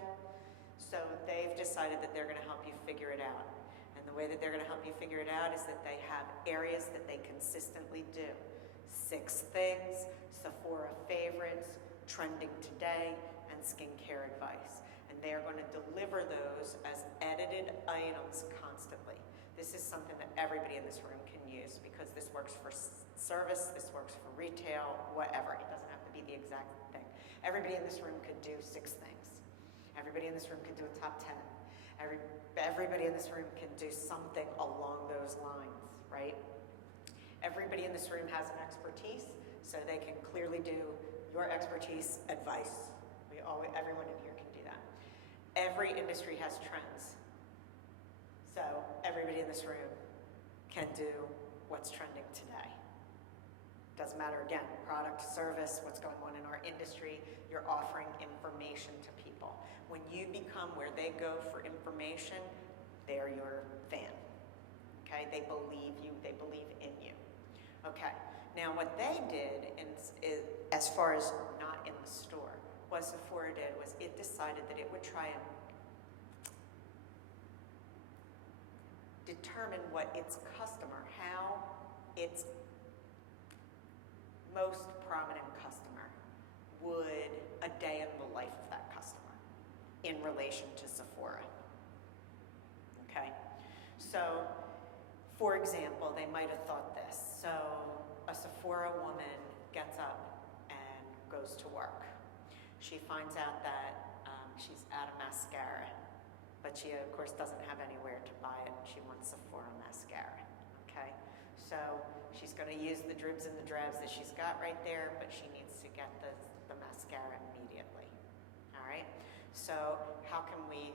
So they've decided that they're going to help you figure it out. And the way that they're going to help you figure it out is that they have areas that they consistently do. 6 things, Sephora favorites, trending today, and skincare advice. And they are going to deliver those as edited items constantly. This is something that everybody in this room can use because this works for service, this works for retail, whatever. It doesn't have to be the exact thing. Everybody in this room could do 6 things. Everybody in this room could do a top 10. Everybody in this room can do something along those lines, right? Everybody in this room has an expertise, so they can clearly do your expertise advice. Everyone in here can do that. Every industry has trends. So everybody in this room can do what's trending today. Doesn't matter, again, product, service, what's going on in our industry, you're offering information to people. When you become where they go for information, they're your fan, okay? They believe you, they believe in you. Okay, now what they did, as far as not in the store, what Sephora did was it decided that it would try and determine what its customer, how its most prominent customer would, a day in the life of that customer in relation to Sephora. Okay, so for example, they might have thought this. So a Sephora woman gets up and goes to work. She finds out that she's out of mascara, but she, of course, doesn't have anywhere to buy it. She wants Sephora mascara, okay? So she's going to use the dribs and the drabs that she's got right there, but she needs to get the mascara immediately, all right? So how can we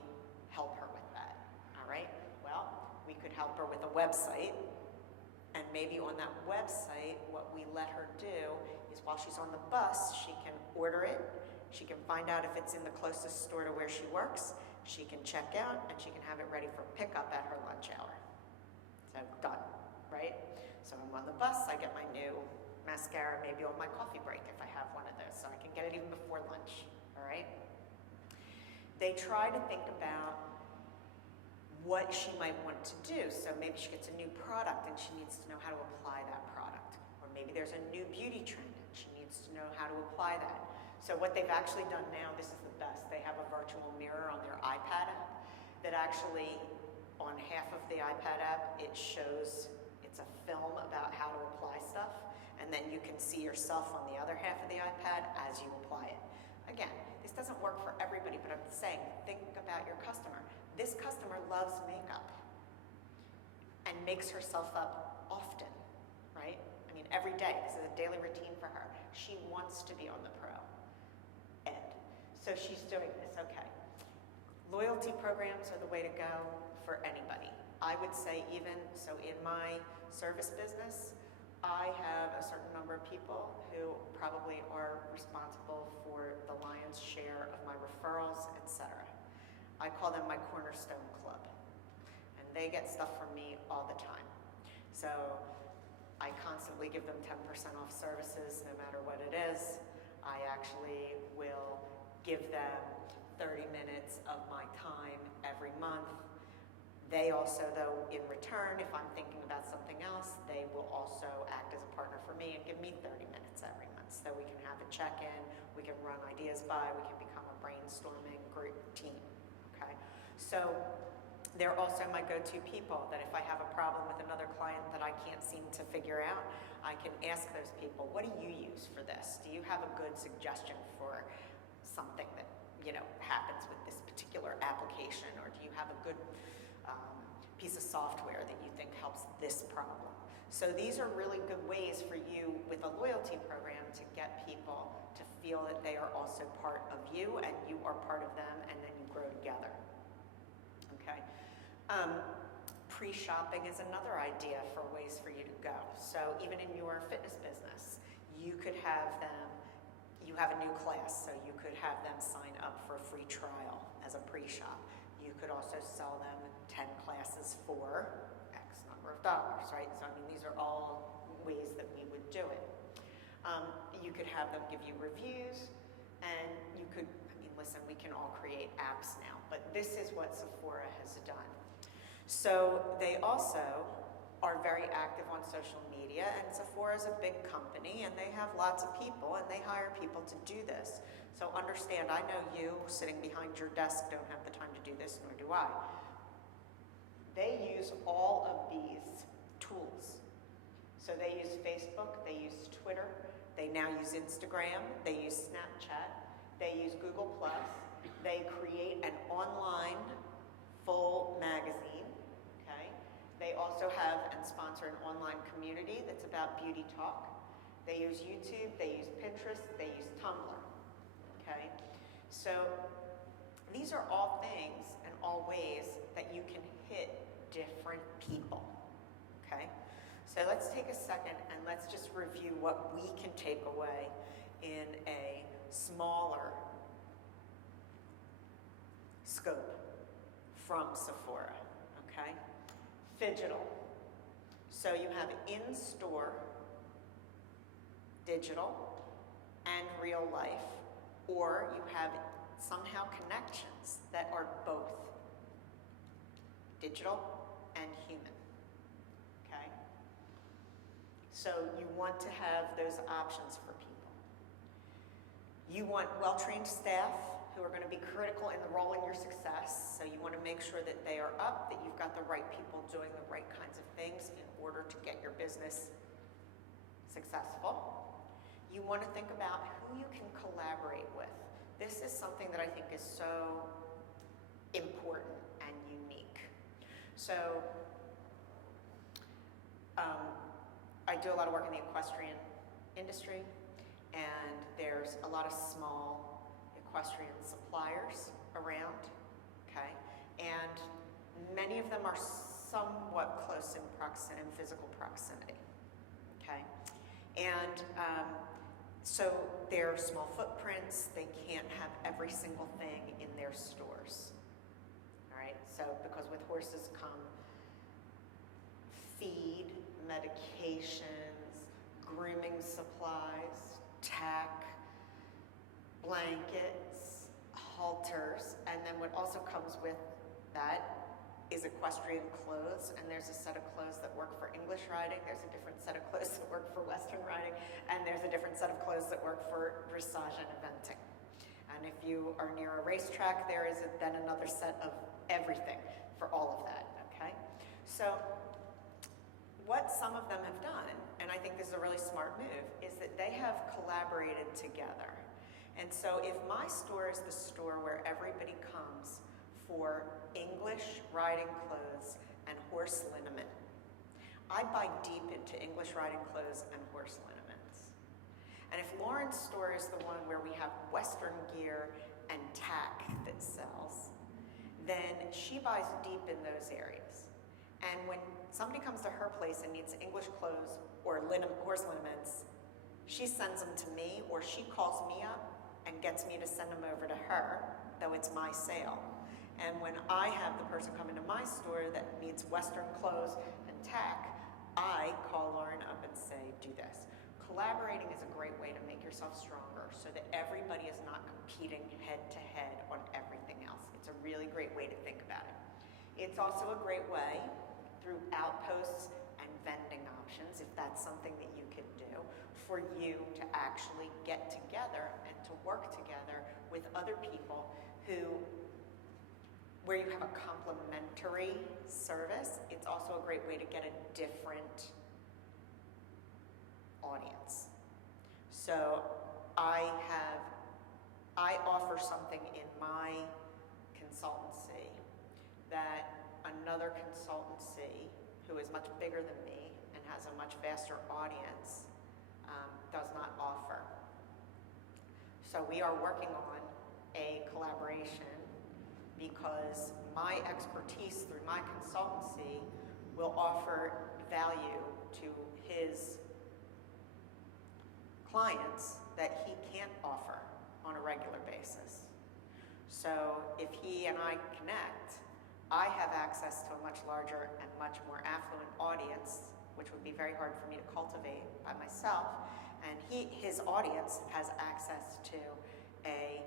help her with that, all right? Well, we could help her with a website, and maybe on that website, what we let her do is while she's on the bus, she can order it, she can find out if it's in the closest store to where she works, she can check out, and she can have it ready for pickup at her lunch hour. So done, right? So I'm on the bus, I get my new mascara maybe on my coffee break if I have one of those, so I can get it even before lunch, all right? They try to think about what she might want to do. So maybe she gets a new product and she needs to know how to apply that product. Or maybe there's a new beauty trend and she needs to know how to apply that. So what they've actually done now, this is the best, they have a virtual mirror on their iPad app that actually, on half of the iPad app, it shows, it's a film about how to apply stuff, and then you can see yourself on the other half of the iPad as you apply it. Again, this doesn't work for everybody, but I'm saying, think about your customer. This customer loves makeup and makes herself up often, right? I mean, every day, this is a daily routine for her. She wants to be on the pro end. So she's doing this, okay. Loyalty programs are the way to go for anybody. I I would say even, so in my service business, I have a certain number of people who probably are responsible for the lion's share of my referrals, etc. I call them my cornerstone club, and they get stuff from me all the time. So I constantly give them 10% off services no matter what it is. I actually will give them 30 minutes of my time every month. They also, though, in return, if I'm thinking about something else, they will also act as a partner for me and give me 30 minutes every month so we can have a check-in, we can run ideas by, we can become a brainstorming group team, okay? So they're also my go-to people that if I have a problem with another client that I can't seem to figure out, I can ask those people, what do you use for this? Do you have a good suggestion for something that, happens with this particular application, or do you have a good piece of software that you think helps this problem? So these are really good ways for you with a loyalty program to get people to feel that they are also part of you and you are part of them, and then you grow together. Okay. Pre-shopping is another idea for ways for you to go. So even in your fitness business, you could have them, you have a new class, so you could have them sign up for a free trial as a pre-shop. You could also sell them 10 classes for X number of dollars, right? So, these are all ways that we would do it. You could have them give you reviews, and you could, listen, we can all create apps now, but this is what Sephora has done. So they also are very active on social media, and Sephora is a big company, and they have lots of people, and they hire people to do this. So understand, I know you sitting behind your desk don't have the time to do this, nor do I. They use all of these tools. So they use Facebook, they use Twitter, they now use Instagram, they use Snapchat, they use Google+, they create an online full magazine, okay? They also have and sponsor an online community that's about beauty talk. They use YouTube, they use Pinterest, they use Tumblr, okay? So these are all things and all ways that you can hit different people, okay? So let's take a second and let's just review what we can take away in a smaller scope from Sephora, okay? Phygital. So you have in-store, digital, and real life, or you have somehow connections that are both digital and human, okay? So you want to have those options for people. You want well-trained staff who are going to be critical in the role in your success. So you want to make sure that they are up, that you've got the right people doing the right kinds of things in order to get your business successful. You want to think about who you can collaborate with. This is something that I think is so important and unique. So I do a lot of work in the equestrian industry, and there's a lot of small equestrian suppliers around, okay? And many of them are somewhat close in physical proximity, okay? And so they're small footprints, they can't have every single thing in their stores, all right? So because with horses come feed, medications, grooming supplies, tack, blankets, halters, and then what also comes with that is equestrian clothes, and there's a set of clothes that work for English riding, there's a different set of clothes that work for Western riding, and there's a different set of clothes that work for dressage and eventing. And if you are near a racetrack, there is then another set of everything for all of that, okay? So what some of them have done, and I think this is a really smart move, is that they have collaborated together. And so if my store is the store where everybody comes for English riding clothes and horse liniment, I buy deep into English riding clothes and horse liniments. And if Lauren's store is the one where we have Western gear and tack that sells, then she buys deep in those areas. And when somebody comes to her place and needs English clothes or horse liniments, she sends them to me, or she calls me up and gets me to send them over to her, though it's my sale. And when I have the person come into my store that needs Western clothes and tack, I call Lauren up and say, do this. Collaborating is a great way to make yourself stronger so that everybody is not competing head to head on everything else. It's a really great way to think about it. It's also a great way through outposts and vending options, if that's something that you could do, for you to actually get together and to work together with other people where you have a complementary service. It's also a great way to get a different audience. So I offer something in my consultancy that another consultancy who is much bigger than me and has a much vaster audience does not offer. So we are working on a collaboration because my expertise through my consultancy will offer value to his clients that he can't offer on a regular basis. So if he and I connect, I have access to a much larger and much more affluent audience, which would be very hard for me to cultivate by myself. And his audience has access to a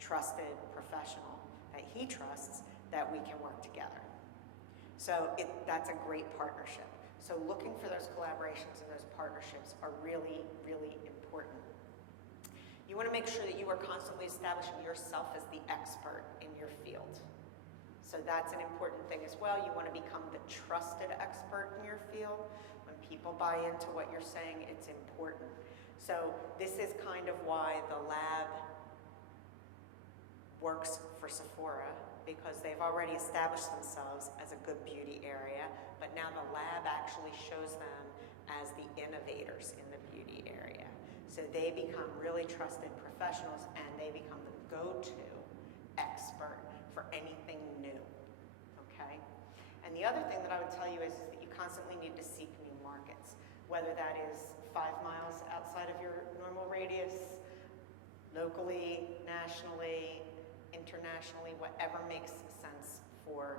trusted professional that he trusts that we can work together. So that's a great partnership. So looking for those collaborations and those partnerships are really, really important. You want to make sure that you are constantly establishing yourself as the expert in your field. So that's an important thing as well. You want to become the trusted expert in your field. When people buy into what you're saying, it's important. So this is kind of why the lab works for Sephora, because they've already established themselves as a good beauty area, but now the lab actually shows them as the innovators in the beauty area. So they become really trusted professionals, and they become the go-to expert for anything new, okay? And the other thing that I would tell you is that you constantly need to seek new markets, whether that is 5 miles outside of your normal radius, locally, nationally, internationally, whatever makes sense for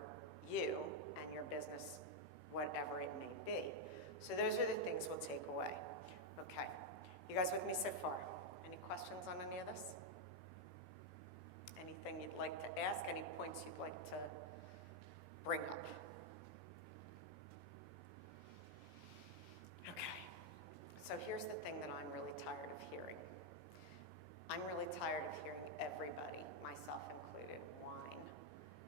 you and your business, whatever it may be. So those are the things we'll take away. Okay, you guys with me so far? Any questions on any of this? Anything you'd like to ask? Any points you'd like to bring up? Okay, so here's the thing that I'm really tired of hearing. I'm really tired of hearing everybody, myself included, whine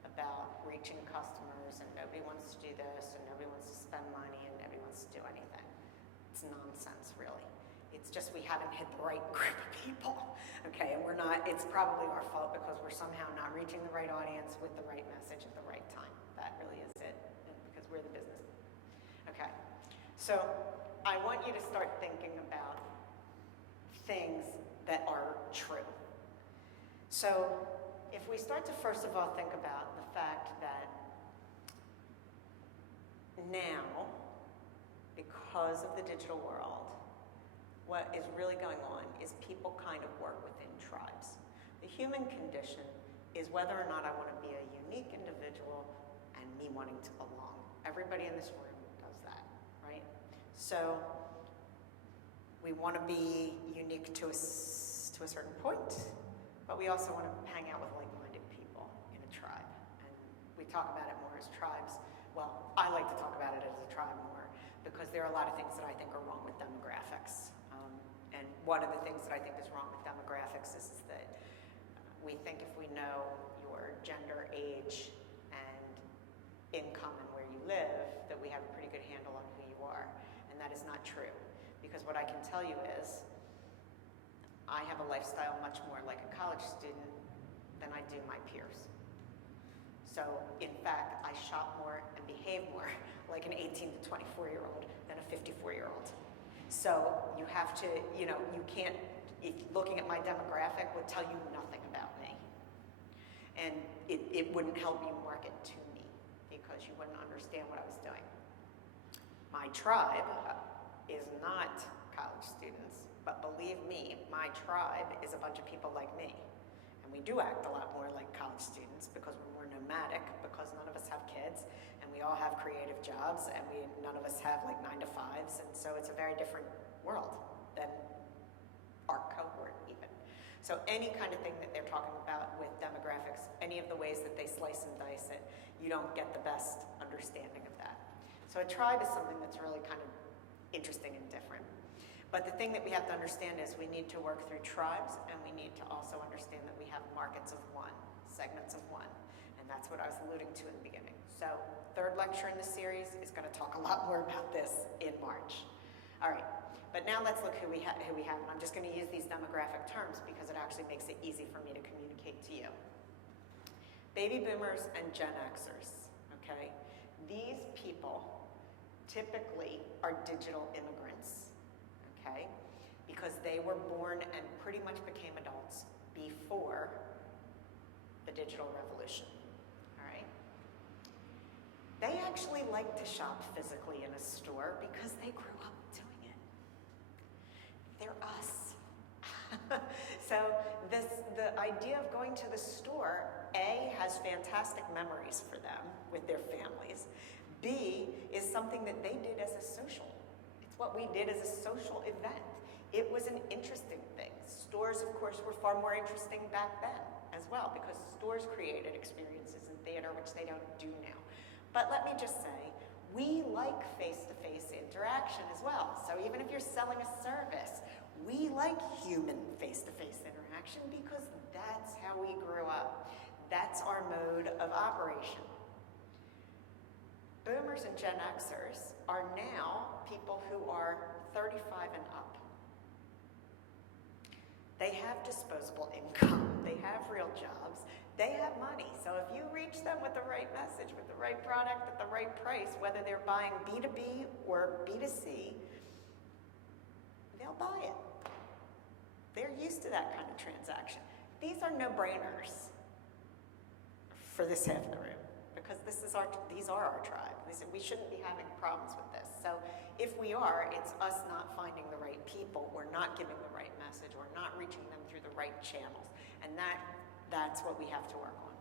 about reaching customers, and nobody wants to do this, and nobody wants to spend money, and nobody wants to do anything. It's nonsense, really. It's just we haven't hit the right group of people, okay? And it's probably our fault because we're somehow not reaching the right audience with the right message at the right time. That really is it, because we're the business. Okay, so I want you to start thinking about things that are true. So if we start to first of all think about the fact that now, because of the digital world, what is really going on is people kind of work within tribes. The human condition is whether or not I want to be a unique individual and me wanting to belong. Everybody in this room does that, right? So we want to be unique to a certain point, but we also want to hang out with like-minded people in a tribe. And we talk about it more as tribes. Well, I like to talk about it as a tribe more because there are a lot of things that I think are wrong with demographics. And one of the things that I think is wrong with demographics is that we think if we know your gender, age, and income and where you live, that we have a pretty good handle on who you are. And that is not true. Because what I can tell you is, I have a lifestyle much more like a college student than I do my peers. So, in fact, I shop more and behave more like an 18 to 24-year-old than a 54-year-old. So, you have to, you can't, looking at my demographic would tell you nothing about me. And it wouldn't help you market to me because you wouldn't understand what I was doing. My tribe is not college students, but believe me, my tribe is a bunch of people like me. And we do act a lot more like college students because we're more nomadic, because none of us have kids, and we all have creative jobs, and none of us have like 9 to 5s, and so it's a very different world than our cohort even. So any kind of thing that they're talking about with demographics, any of the ways that they slice and dice it, you don't get the best understanding of that. So a tribe is something that's really kind of interesting and different. But the thing that we have to understand is we need to work through tribes, and we need to also understand that we have markets of one, segments of one. And that's what I was alluding to in the beginning. So third lecture in the series is going to talk a lot more about this in March. All right, but now let's look who we have. And I'm just going to use these demographic terms because it actually makes it easy for me to communicate to you. Baby boomers and Gen Xers, okay? These people typically are digital immigrants. Okay? Because they were born and pretty much became adults before the digital revolution. All right? They actually like to shop physically in a store because they grew up doing it. They're us. So the idea of going to the store, A, has fantastic memories for them with their families. B, is something that they did as a social. It's what we did as a social event. It was an interesting thing. Stores, of course, were far more interesting back then as well because stores created experiences in theater, which they don't do now. But let me just say, we like face-to-face interaction as well. So even if you're selling a service, we like human face-to-face interaction because that's how we grew up. That's our mode of operation. Boomers and Gen Xers are now people who are 35 and up. They have disposable income. They have real jobs. They have money. So if you reach them with the right message, with the right product, at the right price, whether they're buying B2B or B2C, they'll buy it. They're used to that kind of transaction. These are no-brainers for this half of the room because these are our tribe. We shouldn't be having problems with this. So if we are, it's us not finding the right people, or not giving the right message, or not reaching them through the right channels. And that's what we have to work on.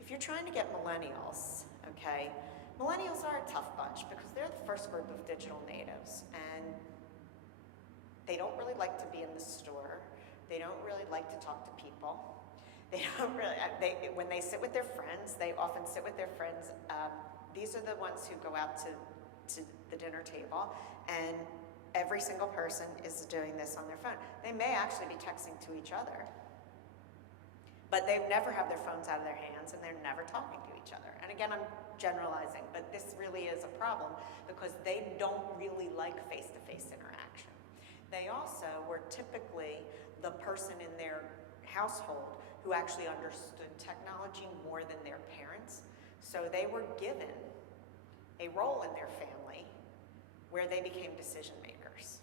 If you're trying to get millennials, okay, millennials are a tough bunch because they're the first group of digital natives, and they don't really like to be in the store. They don't really like to talk to people. They don't really, when they sit with their friends, they often sit with their friends. These are the ones who go out to the dinner table, and every single person is doing this on their phone. They may actually be texting to each other, but they never have their phones out of their hands, and they're never talking to each other. And again, I'm generalizing, but this really is a problem because they don't really like face-to-face interaction. They also were typically the person in their household who actually understood technology more than their parents. So they were given a role in their family where they became decision makers.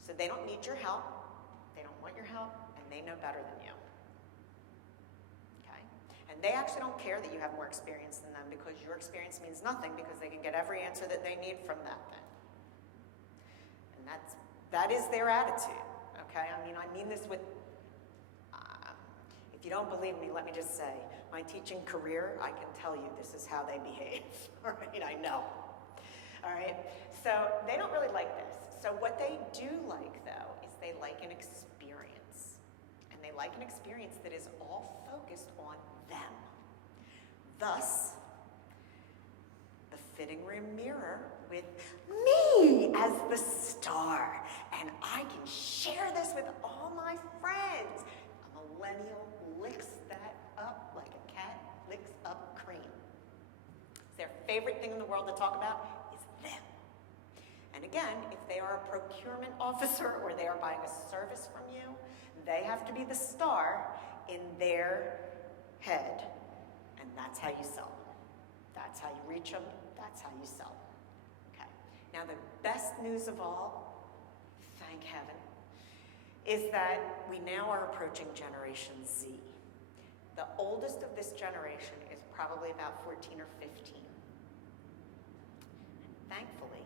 So they don't need your help, they don't want your help, and they know better than you. Okay? And they actually don't care that you have more experience than them because your experience means nothing because they can get every answer that they need from that thing. And that is their attitude. Okay? I mean this with, if you don't believe me, let me just say, my teaching career, I can tell you this is how they behave. All right, I know. All right, so they don't really like this. So what they do like, though, is they like an experience. And they like an experience that is all focused on them. Thus, the fitting room mirror with me as the star. And I can share this with all my friends. A millennial licks that up like a cat licks up cream. It's their favorite thing in the world to talk about is them. And again, if they are a procurement officer or they are buying a service from you, they have to be the star in their head. And that's how you sell them. That's how you reach them. That's how you sell them. Okay. Now the best news of all, thank heaven, is that we now are approaching Generation Z. The oldest of this generation is probably about 14 or 15. And thankfully,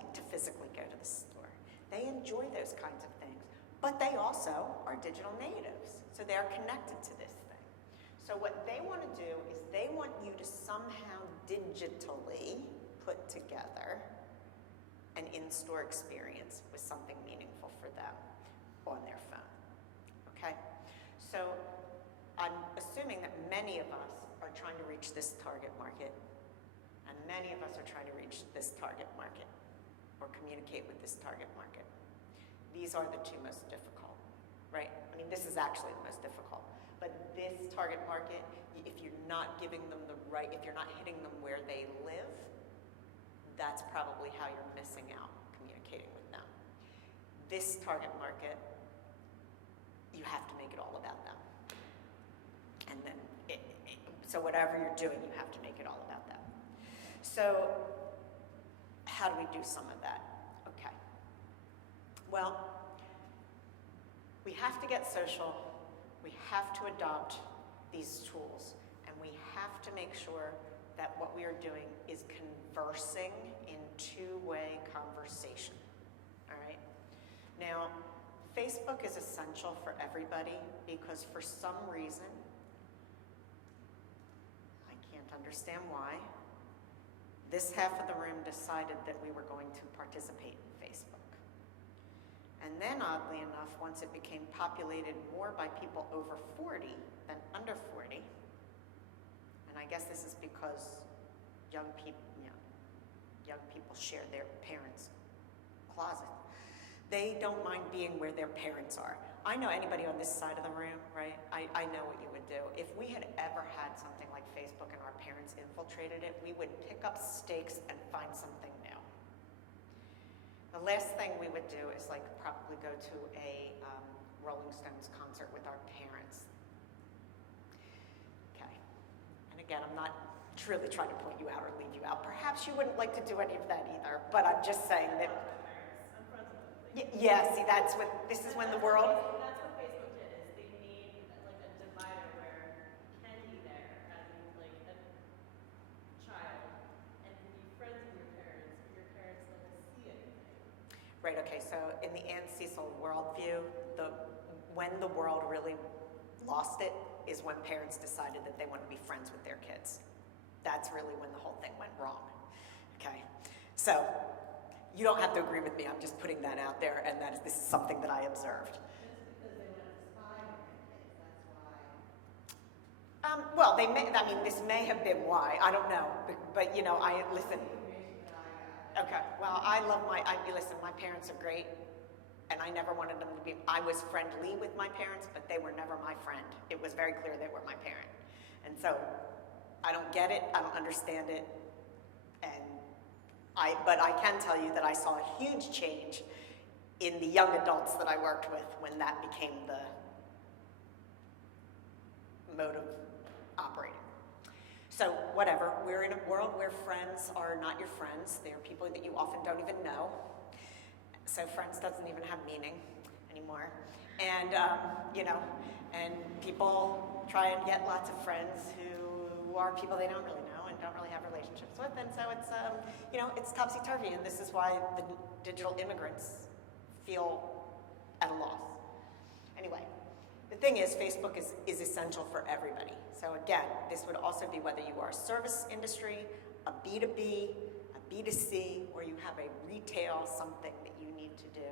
like to physically go to the store. They enjoy those kinds of things, but they also are digital natives, so they're connected to this thing. So what they want to do is they want you to somehow digitally put together an in-store experience with something meaningful for them on their phone, okay? So I'm assuming that many of us are trying to reach this target market, and many of us are trying to reach this target market or communicate with this target market. These are the two most difficult, right? I mean, this is actually the most difficult. But this target market, if you're not giving them the right, if you're not hitting them where they live, that's probably how you're missing out communicating with them. This target market, you have to make it all about them. And then, so whatever you're doing, you have to make it all about them. So how do we do some of that? Okay. Well, we have to get social, we have to adopt these tools, and we have to make sure that what we are doing is conversing in two-way conversation, all right? Now, Facebook is essential for everybody because for some reason, I can't understand why, this half of the room decided that we were going to participate in Facebook. And then, oddly enough, once it became populated more by people over 40 than under 40, and I guess this is because young people share their parents' closet. They don't mind being where their parents are. I know anybody on this side of the room, right? I know what you would do. If we had ever had something like Facebook and our parents infiltrated it, we would pick up stakes and find something new. The last thing we would do is like probably go to a Rolling Stones concert with our parents. Okay. And again, I'm not truly trying to point you out or leave you out. Perhaps you wouldn't like to do any of that either, but I'm just saying that. Yeah, see, this is when the world. That's what Facebook did, is they made like a divider where you can be there as like a child and be friends with your parents don't see anything. Right, okay, so in the Anne Cecil worldview, when the world really lost it is when parents decided that they want to be friends with their kids. That's really when the whole thing went wrong, okay? So, you don't have to agree with me, I'm just putting that out there, and this is something that I observed. Just because they want to spy on their kids, that's why. Well, this may have been why, I don't know, but you know, listen. Information that I got. Okay, well, listen, my parents are great, and I never wanted them to be, I was friendly with my parents, but they were never my friend. It was very clear they were my parent. And so, I don't get it, I don't understand it, but I can tell you that I saw a huge change in the young adults that I worked with when that became the mode of operating. So whatever, we're in a world where friends are not your friends. They are people that you often don't even know. So friends doesn't even have meaning anymore. And, and people try and get lots of friends who are people they don't really know and don't really have relationships with. And so it's, it's topsy-turvy. And this is why the digital immigrants feel at a loss. Anyway. The thing is, Facebook is essential for everybody. So again, this would also be whether you are a service industry, a B2B, a B2C, or you have a retail something that you need to do.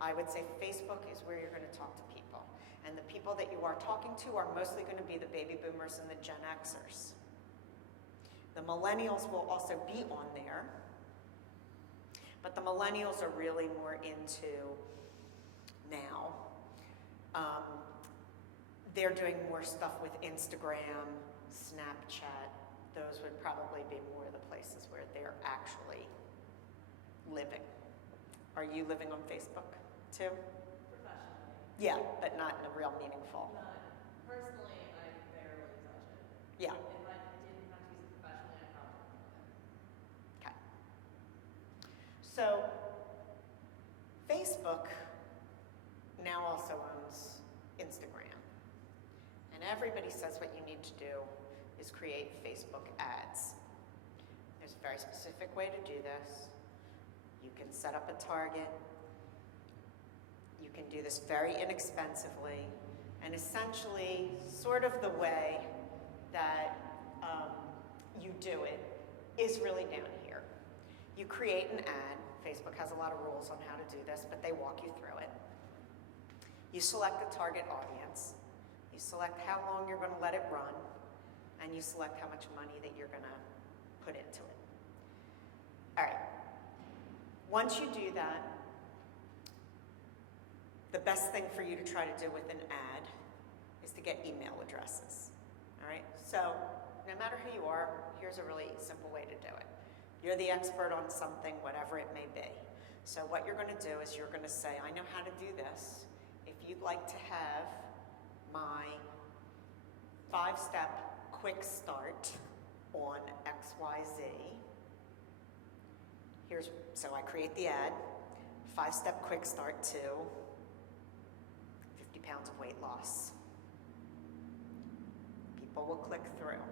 I would say Facebook is where you're going to talk to people. And the people that you are talking to are mostly going to be the baby boomers and the Gen Xers. The millennials will also be on there, but the millennials are really more into now. They're doing more stuff with Instagram, Snapchat. Those would probably be more the places where they're actually living. Are you living on Facebook too? Professionally. Yeah, but not in a real meaningful. Not personally, I barely touch it. Yeah. If I didn't have to use it professionally, I probably would. Okay. So, Facebook now also owns Instagram. And everybody says what you need to do is create Facebook ads. There's a very specific way to do this. You can set up a target. You can do this very inexpensively, and essentially, sort of the way that you do it is really down here. You create an ad. Facebook has a lot of rules on how to do this, but they walk you through it. You select the target audience. You select how long you're going to let it run, and you select how much money that you're going to put into it. All right. Once you do that, the best thing for you to try to do with an ad is to get email addresses. All right? So, no matter who you are, here's a really simple way to do it. You're the expert on something, whatever it may be. So what you're going to do is you're going to say, I know how to do this. If you'd like to have my 5-step quick start on XYZ, so I create the ad, 5-step quick start to 50 pounds of weight loss. People will click through.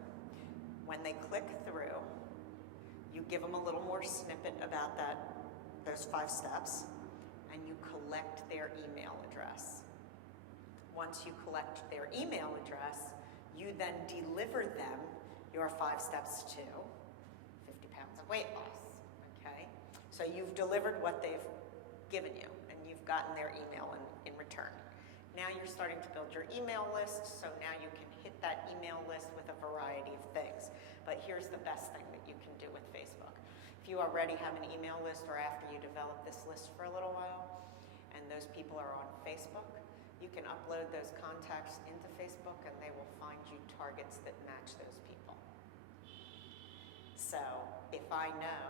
When they click through, you give them a little more snippet about those 5 steps, and you collect their email address. Once you collect their email address, you then deliver them your 5 steps to 50 pounds of weight loss, okay? So you've delivered what they've given you, and you've gotten their email in return. Now you're starting to build your email list, so now you can hit that email list with a variety of things. But here's the best thing that you can do with Facebook. If you already have an email list, or after you develop this list for a little while, and those people are on Facebook, you can upload those contacts into Facebook, and they will find you targets that match those people. So if I know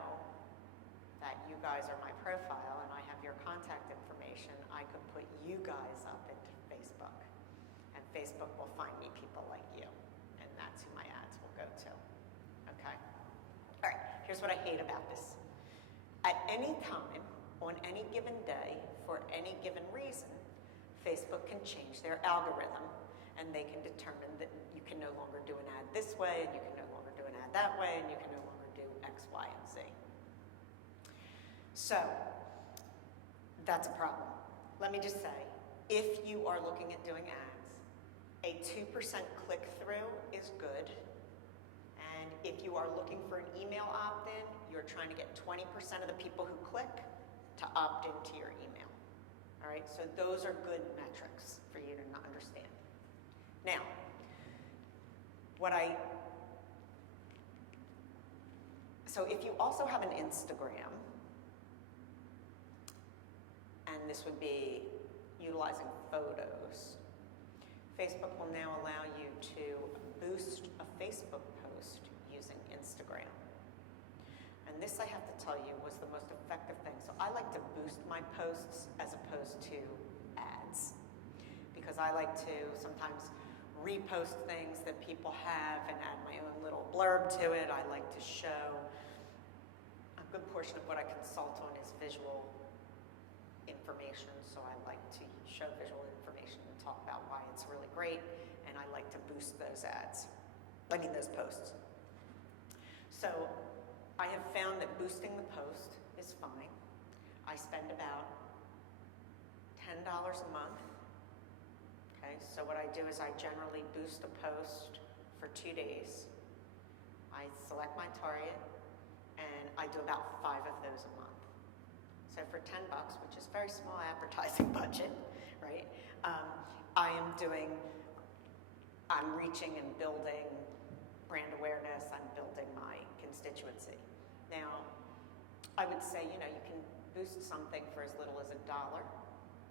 that you guys are my profile and I have your contact information, I could put you guys up into Facebook, and Facebook will find me people like you, and that's who my ads will go to. Okay? All right, here's what I hate about this. At any time, on any given day, for any given reason, Facebook can change their algorithm, and they can determine that you can no longer do an ad this way, and you can no longer do an ad that way, and you can no longer do X, Y, and Z. So, that's a problem. Let me just say, if you are looking at doing ads, a 2% click-through is good. And if you are looking for an email opt-in, you're trying to get 20% of the people who click to opt into your email. All right, so those are good metrics for you to understand. Now, so if you also have an Instagram, and this would be utilizing photos, Facebook will now allow you to boost a Facebook post using Instagram. And this, I have to tell you, was the most effective thing. So I like to boost my posts as opposed to ads, because I like to sometimes repost things that people have and add my own little blurb to it. I like to show a good portion of what I consult on is visual information, so I like to show visual information and talk about why it's really great, and I like to boost those those posts. So I have found that boosting the post is fine. I spend about $10 a month. Okay, so what I do is I generally boost a post for 2 days. I select my target, and I do about 5 of those a month. So for $10, which is a very small advertising budget, right? I'm reaching and building brand awareness. I'm building my constituency. Now, I would say, you can boost something for as little as $1.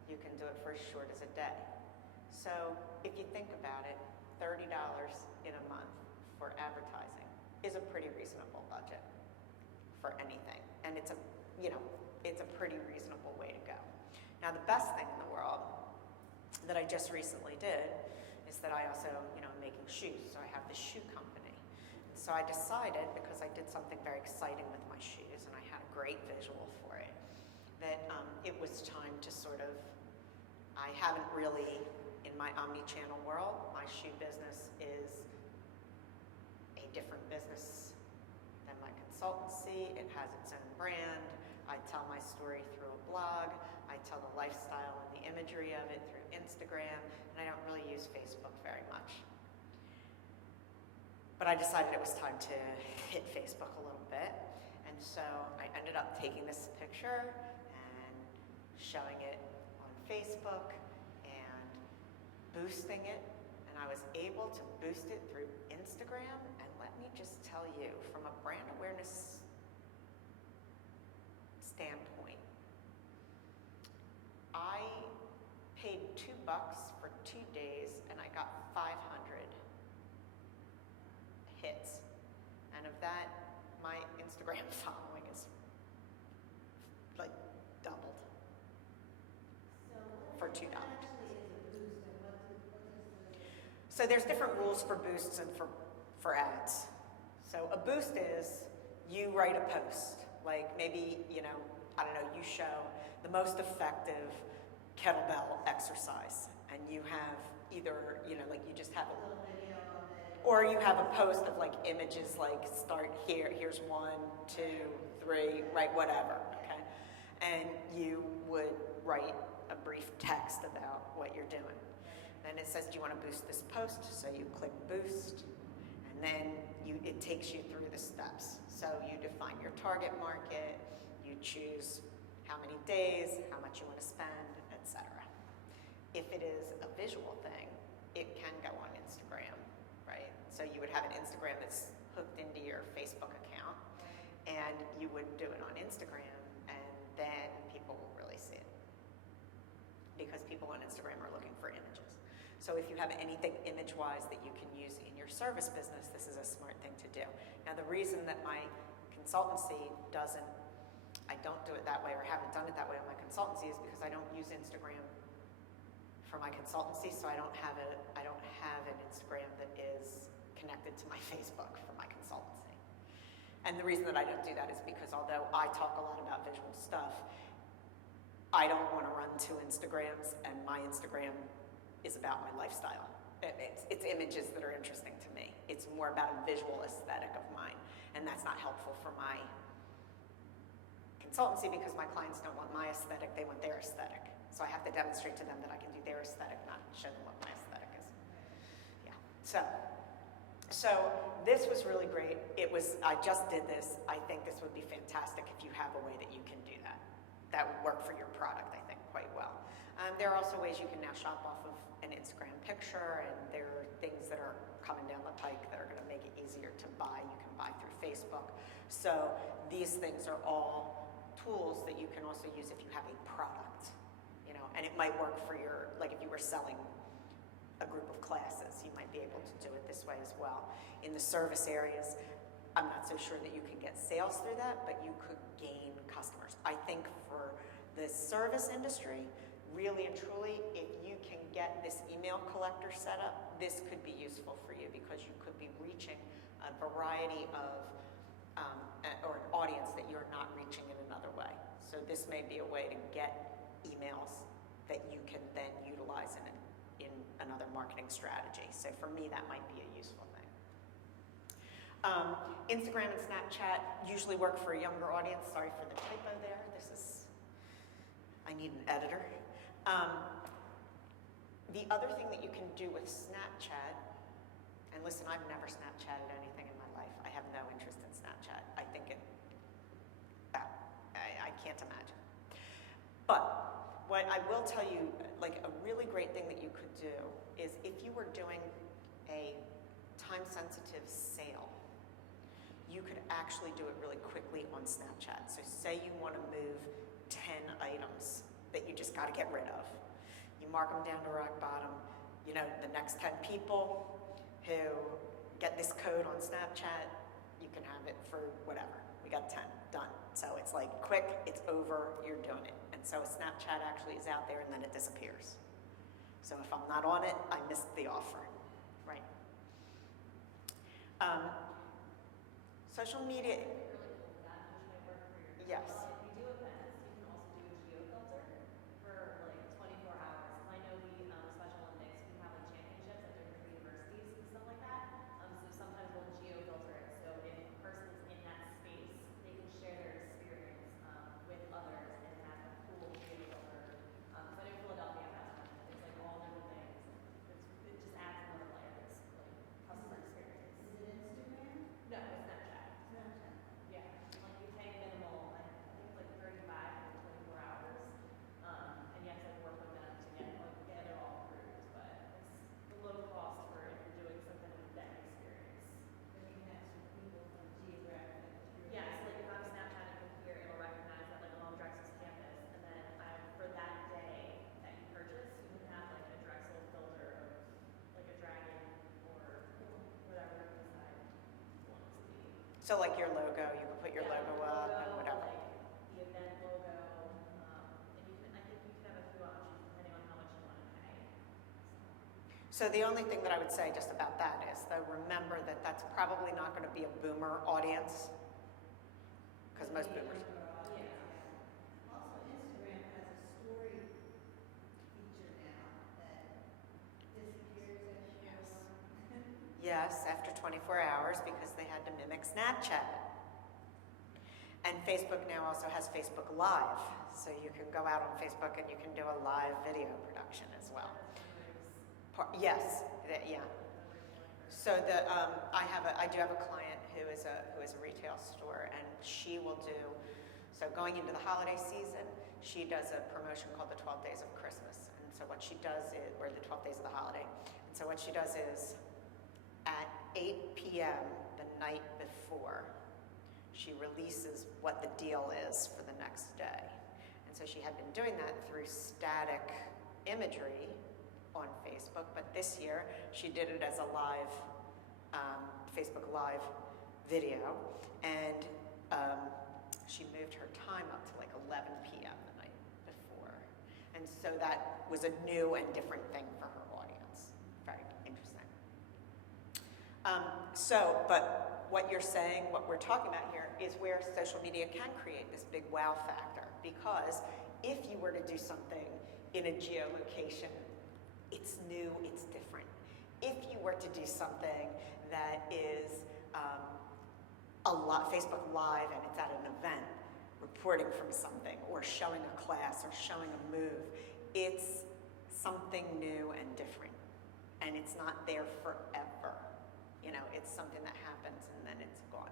You can do it for as short as a day. So if you think about it, $30 in a month for advertising is a pretty reasonable budget for anything. And it's a pretty reasonable way to go. Now, the best thing in the world that I just recently did is that I also, am making shoes. So I have this shoe company. So I decided, because I did something very exciting with my shoes and I had a great visual for it, that it was time to I haven't really, in my omni-channel world, my shoe business is a different business than my consultancy. It has its own brand. I tell tell my story through a blog. I tell the lifestyle and the imagery of it through Instagram, and I don't really use Facebook very much. But I decided it was time to hit Facebook a little bit, and so I ended up taking this picture and showing it on Facebook and boosting it, and I was able to boost it through Instagram, and let me just tell you, from a brand awareness standpoint, I paid $2 for 2 days and I got 500 hits. And of that, my Instagram following is like doubled for $2. So there's different rules for boosts and for ads. So a boost is you write a post, like maybe, I don't know, you show the most effective kettlebell exercise, and you have either, like you just have a little video of it, or you have a post of like images like start here, here's 1, 2, 3, right, whatever, okay? And you would write a brief text about what you're doing. And it says, do you want to boost this post? So you click boost, and then it takes you through the steps. So you define your target market, you choose how many days, how much you want to spend, etc. If it is a visual thing, it can go on Instagram, right? So you would have an Instagram that's hooked into your Facebook account, and you would do it on Instagram, and then people will really see it. Because people on Instagram are looking for images. So if you have anything image-wise that you can use in your service business, this is a smart thing to do. Now the reason that my consultancy I don't do it that way, or haven't done it that way on my consultancy, is because I don't use Instagram for my consultancy, so I don't have an Instagram that is connected to my Facebook for my consultancy. And the reason that I don't do that is because although I talk a lot about visual stuff, I don't want to run 2 Instagrams, and my Instagram is about my lifestyle. It's images that are interesting to me. It's more about a visual aesthetic of mine, and that's not helpful for my consultancy because my clients don't want my aesthetic, they want their aesthetic. So I have to demonstrate to them that I can do their aesthetic, not show them what my aesthetic is. Yeah. So this was really great. I just did this. I think this would be fantastic if you have a way that you can do that. That would work for your product, I think, quite well. There are also ways you can now shop off of an Instagram picture, and there are things that are coming down the pike that are going to make it easier to buy. You can buy through Facebook. So these things are all tools that you can also use if you have a product, and it might work for like if you were selling a group of classes, you might be able to do it this way as well. In the service areas, I'm not so sure that you can get sales through that, but you could gain customers. I think for the service industry, really and truly, if you can get this email collector set up, this could be useful for you because you could be reaching a variety of, or an audience that you're not reaching in another way. So this may be a way to get emails that you can then utilize in another marketing strategy. So for me, that might be a useful thing. Instagram and Snapchat usually work for a younger audience. Sorry for the typo there. I need an editor. The other thing that you can do with Snapchat, and listen, I've never Snapchatted anything in my life. I have no interest in Snapchat. I think I can't imagine. But what I will tell you, like a really great thing that you could do is if you were doing a time-sensitive sale, you could actually do it really quickly on Snapchat. So say you want to move 10 items that you just got to get rid of. You mark them down to rock bottom. The next 10 people who get this code on Snapchat, you can have it for whatever. We got 10, done. So it's like quick, it's over, you're doing it. And so Snapchat actually is out there and then it disappears. So if I'm not on it, I missed the offer, right? Social media. Really cool that which might work for your Yes. Well, if you do events, you can also do a geofilter for like 24 hours. I know we Special Olympics, we have like championships at different universities and stuff like that. So sometimes we'll geofilter it. So if a person's in that space, they can share their experience with other So like your logo, you can put your Yeah, logo up and logo, whatever. like the event logo, and you can, I think you can have a few options depending on how much you want to pay. So the only thing that I would say just about that is, though, remember that that's probably not going to be a boomer audience, because most boomers. Also, Instagram has a story feature now that disappears as you go on. Yes, after 24 hours because they had to mimic Snapchat. And Facebook now also has Facebook Live, so you can go out on Facebook and you can do a live video production as well. Yes, yeah. So I do have a client who is a retail store, and she will do, so going into the holiday season, she does a promotion called the 12 Days of Christmas. And so what she does is, or the 12 Days of the Holiday, and so what she does is at 8 p.m. the night before, she releases what the deal is for the next day. And so she had been doing that through static imagery on Facebook, but this year she did it as a live, Facebook Live video, and she moved her time up to like 11 p.m. the night before. And so that was a new and different thing for her audience. Very interesting. But what you're saying, what we're talking about here, is where social media can create this big wow factor. Because if you were to do something in a geolocation, it's new, it's different. If you were to do something that is Facebook Live and it's at an event, reporting from something, or showing a class, or showing a move, it's something new and different. And it's not there forever. You know, it's something that happens and then it's gone.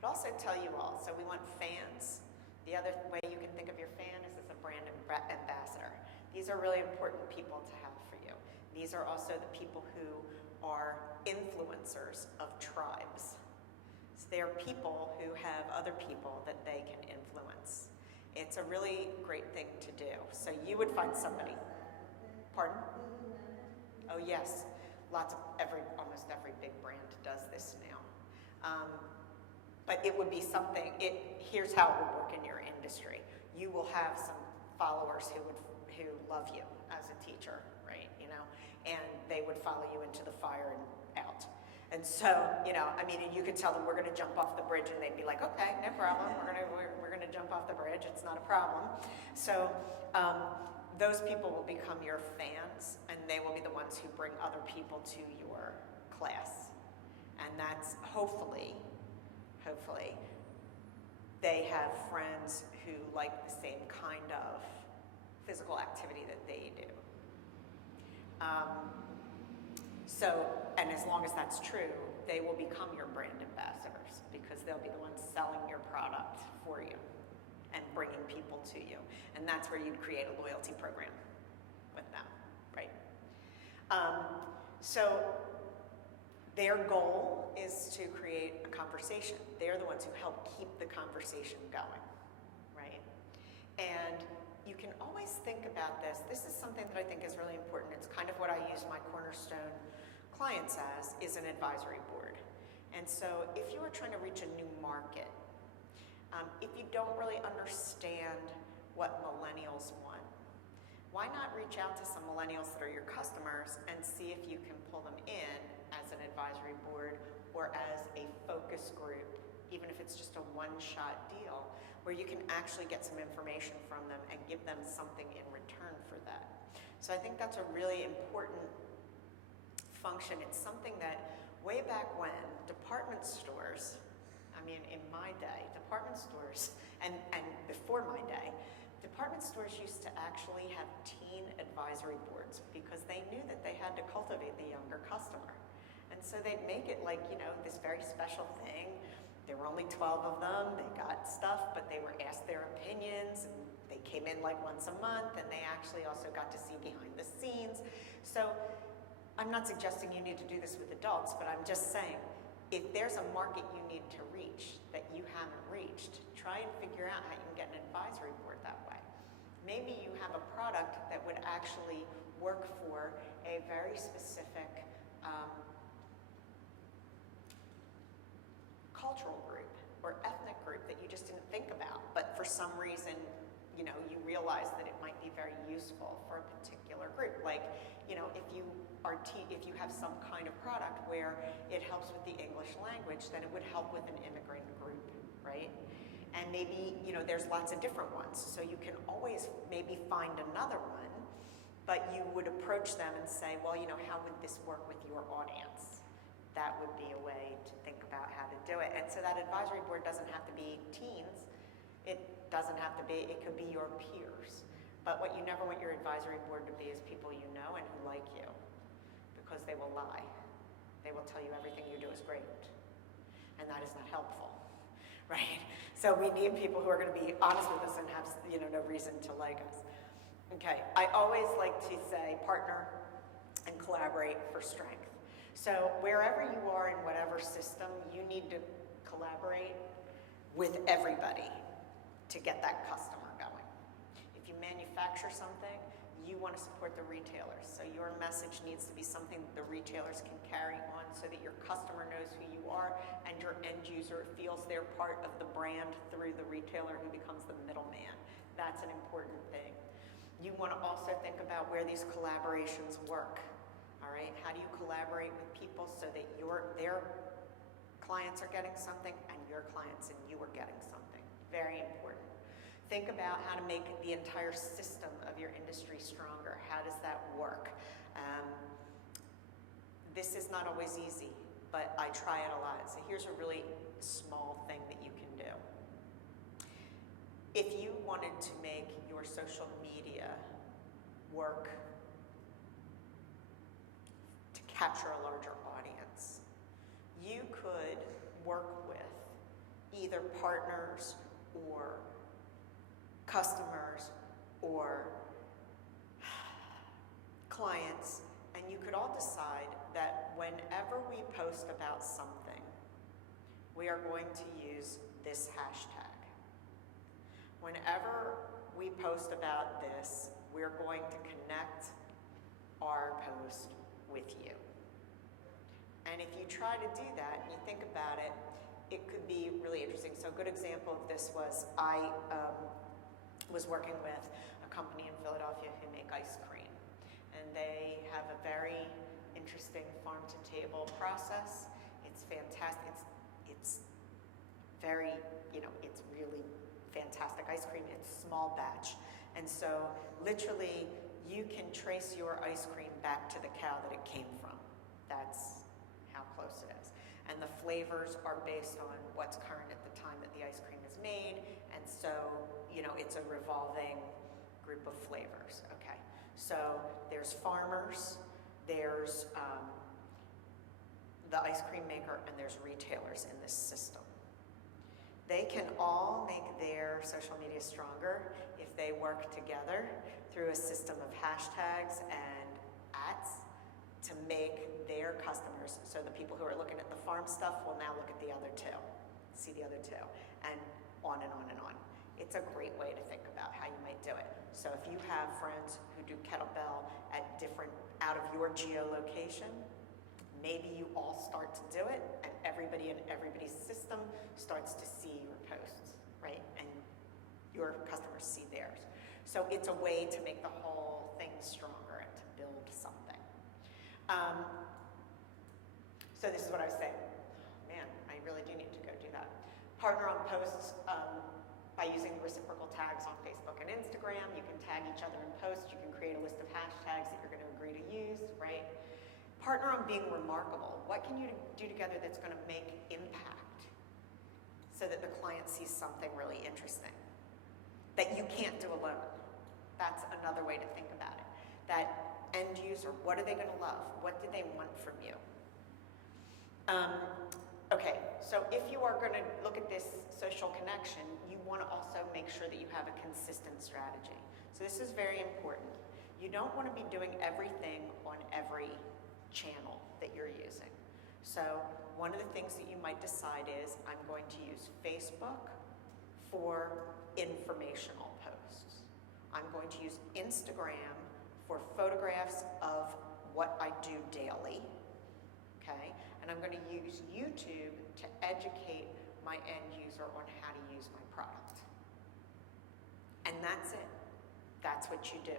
But also tell you all, so we want fans. The other way you can think of your fan is as a brand ambassador. These are really important people to have for you. These are also the people who are influencers of tribes. So they are people who have other people that they can influence. It's a really great thing to do. So you would find somebody. Pardon? Oh yes, almost every big brand does this now. But it would be something. Here's how it would work in your industry. You will have some followers who love you as a teacher, right? You know, and they would follow you into the fire and out. And so, you know, I mean, you could tell them we're going to jump off the bridge, and they'd be like, okay, no problem. We're gonna jump off the bridge. It's not a problem. So those people will become your fans, and they will be the ones who bring other people to your class. And that's hopefully, they have friends who like the same kind of physical activity that they do. And as long as that's true, they will become your brand ambassadors, because they'll be the ones selling your product for you and bringing people to you. And that's where you'd create a loyalty program with them, right? So their goal is to create a conversation. They're the ones who help keep the conversation going, right? And you can always think about this. This is something that I think is really important. It's kind of what I use my cornerstone clients as, is an advisory board. And so if you are trying to reach a new market, if you don't really understand what millennials want, why not reach out to some millennials that are your customers and see if you can pull them in as an advisory board or as a focus group, even if it's just a one-shot deal, where you can actually get some information from them and give them something in return for that. So I think that's a really important function. It's something that way back when department stores, I mean, in my day, department stores, and before my day, department stores used to actually have teen advisory boards because they knew that they had to cultivate the younger customer. And so they'd make it like, you know, this very special thing. There were only 12 of them. They got stuff, but they were asked their opinions, and they came in like once a month, and they actually also got to see behind the scenes. So I'm not suggesting you need to do this with adults, but I'm just saying, if there's a market you need to reach that you haven't reached, try and figure out how you can get an advisory board that way. Maybe you have a product that would actually work for a very specific that you just didn't think about, but for some reason, you know, you realize that it might be very useful for a particular group. Like, you know, if you have some kind of product where it helps with the English language, then it would help with an immigrant group, right? And maybe, you know, there's lots of different ones, so you can always maybe find another one, but you would approach them and say, well, you know, how would this work with your audience? That would be a way to think about how to do it. And so that advisory board doesn't have to be teens. It doesn't have to be, it could be your peers. But what you never want your advisory board to be is people you know and who like you, because they will lie. They will tell you everything you do is great. And that is not helpful, right? So we need people who are going to be honest with us and have, you know, no reason to like us. Okay, I always like to say partner and collaborate for strength. So wherever you are in whatever system, you need to collaborate with everybody to get that customer going. If you manufacture something, you want to support the retailers. So your message needs to be something that the retailers can carry on so that your customer knows who you are and your end user feels they're part of the brand through the retailer who becomes the middleman. That's an important thing. You want to also think about where these collaborations work. All right, how do you collaborate with people so that their clients are getting something and your clients and you are getting something? Very important. Think about how to make the entire system of your industry stronger. How does that work? This is not always easy, but I try it a lot. So here's a really small thing that you can do. If you wanted to make your social media work to capture a larger audience, you could work with either partners or customers or clients, and you could all decide that whenever we post about something, we are going to use this hashtag. Whenever we post about this, we're going to connect our post with you. And if you try to do that and you think about it, it could be really interesting. So a good example of this was I was working with a company in Philadelphia who make ice cream. And they have a very interesting farm-to-table process. It's fantastic. It's very, you know, it's really fantastic ice cream. It's small batch. And so literally you can trace your ice cream back to the cow that it came from. That's how close it is. And the flavors are based on what's current at the time that the ice cream is made. And so, you know, it's a revolving group of flavors. Okay. So there's farmers, there's the ice cream maker, and there's retailers in this system. They can all make their social media stronger if they work together through a system of hashtags and @ to make their customers, so the people who are looking at the farm stuff will now look at the other two, see the other two, and on and on and on. It's a great way to think about how you might do it. So if you have friends who do kettlebell at different, out of your geolocation, maybe you all start to do it, and everybody in everybody's system starts to see your posts, right? And your customers see theirs. So it's a way to make the whole thing stronger and to build something. So this is what I was saying. Man, I really do need to go do that. Partner on posts by using the reciprocal tags on Facebook and Instagram. You can tag each other in posts. You can create a list of hashtags that you're going to agree to use, right? Partner on being remarkable. What can you do together that's going to make impact so that the client sees something really interesting that you can't do alone? That's another way to think about it. That end user, what are they going to love? What do they want from you? Okay, so if you are going to look at this social connection, you want to also make sure that you have a consistent strategy. So this is very important. You don't want to be doing everything on every channel that you're using. So one of the things that you might decide is, I'm going to use Facebook for informational posts. I'm going to use Instagram for photographs of what I do daily, okay? And I'm going to use YouTube to educate my end user on how to use my product. And that's it. That's what you do.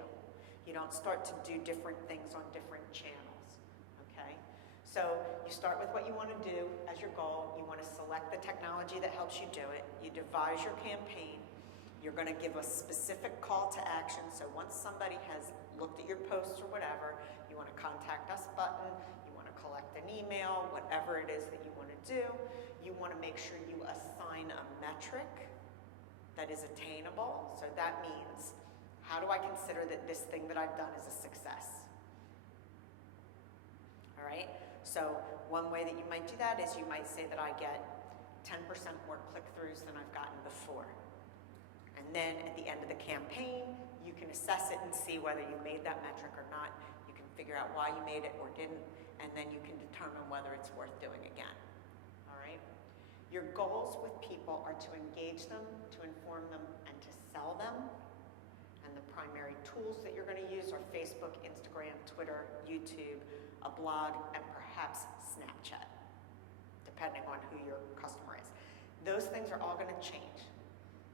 You don't start to do different things on different channels, okay? So you start with what you want to do as your goal. You want to select the technology that helps you do it. You devise your campaign. You're going to give a specific call to action. So once somebody has looked at your posts or whatever, you want a contact us button, you want to collect an email, whatever it is that you want to do. You want to make sure you assign a metric that is attainable. So that means, how do I consider that this thing that I've done is a success? All right? So one way that you might do that is you might say that I get 10% more click-throughs than I've gotten before. And then at the end of the campaign, you can assess it and see whether you made that metric or not. You can figure out why you made it or didn't, and then you can determine whether it's worth doing again. All right? Your goals with people are to engage them, to inform them, and to sell them. And the primary tools that you're going to use are Facebook, Instagram, Twitter, YouTube, a blog, and perhaps Snapchat, depending on who your customer is. Those things are all going to change.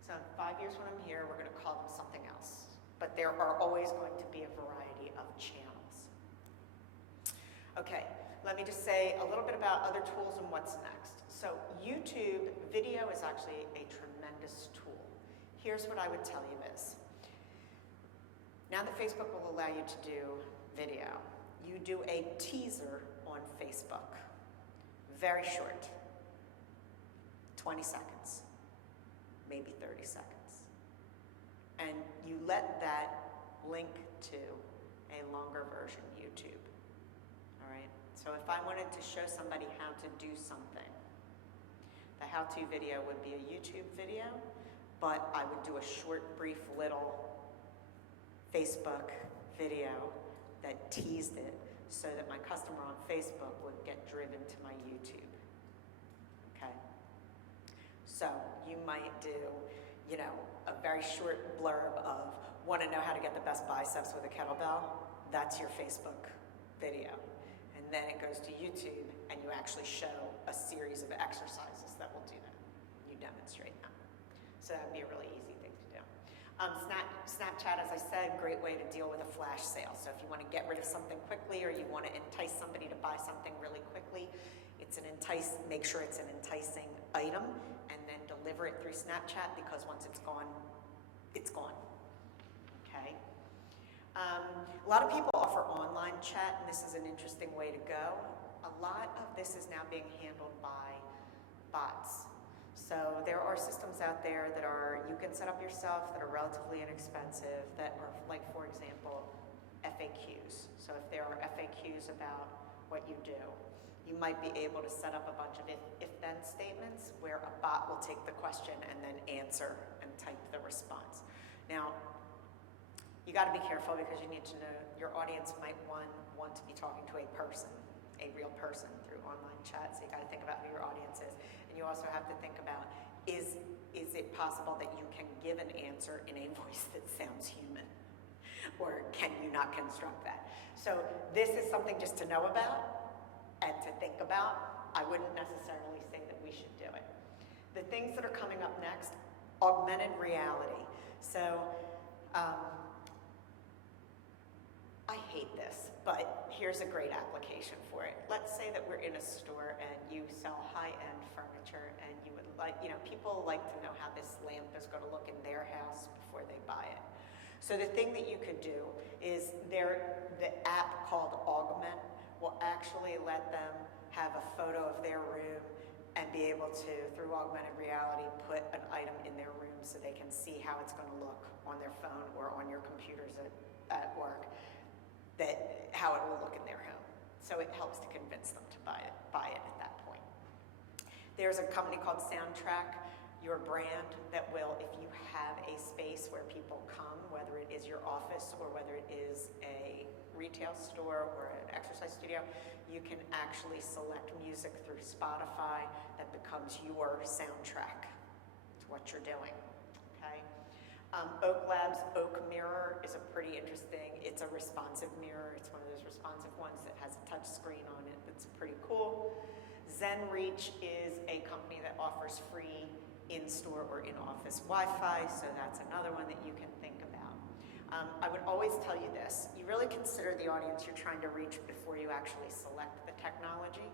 So 5 years when I'm here, we're going to call them something else. But there are always going to be a variety of channels. Okay, let me just say a little bit about other tools and what's next. So YouTube video is actually a tremendous tool. Here's what I would tell you is, now that Facebook will allow you to do video, you do a teaser on Facebook. Very short, 20 seconds, maybe 30 seconds. And you let that link to a longer version YouTube, all right? So if I wanted to show somebody how to do something, the how-to video would be a YouTube video, but I would do a short, brief, little Facebook video that teased it so that my customer on Facebook would get driven to my YouTube, okay? So you might do, you know, a very short blurb of, want to know how to get the best biceps with a kettlebell? That's your Facebook video. And then it goes to YouTube and you actually show a series of exercises that will do that. You demonstrate them. So that would be a really easy thing to do. Snapchat, as I said, great way to deal with a flash sale. So if you want to get rid of something quickly or you want to entice somebody to buy something really quickly, make sure it's an enticing item and then deliver it through Snapchat, because once it's gone, it's gone. Okay? A lot of people offer online chat, and this is an interesting way to go. A lot of this is now being handled by bots. So there are systems out there that you can set up yourself that are relatively inexpensive, that are, like, for example, FAQs. So if there are FAQs about what you do, you might be able to set up a bunch of if-then statements where a bot will take the question and then answer and type the response. Now, you got to be careful, because you need to know your audience might want to be talking to a person, a real person, through online chat. So you got to think about who your audience is. And you also have to think about, is it possible that you can give an answer in a voice that sounds human? Or can you not construct that? So this is something just to know about and to think about. I wouldn't necessarily say that we should do it. The things that are coming up next, augmented reality. So I hate this, but here's a great application for it. Let's say that we're in a store and you sell high-end furniture, and you would like, people like to know how this lamp is going to look in their house before they buy it. So the thing that you could do is the app called Augment will actually let them have a photo of their room and be able to, through augmented reality, put an item in their room so they can see how it's going to look on their phone or on your computers at work, how it will look in their home. So it helps to convince them to buy it at that point. There's a company called Soundtrack, your brand, that will, if you have a space where people come, whether it is your office or whether it is a retail store or an exercise studio, you can actually select music through Spotify that becomes your soundtrack to what you're doing, okay? Oak Labs Oak Mirror is a pretty interesting, it's a responsive mirror. It's one of those responsive ones that has a touch screen on it that's pretty cool. ZenReach is a company that offers offers free in-store or in-office Wi-Fi, so that's another one that you can think about. I would always tell you this, you really consider the audience you're trying to reach before you actually select the technology.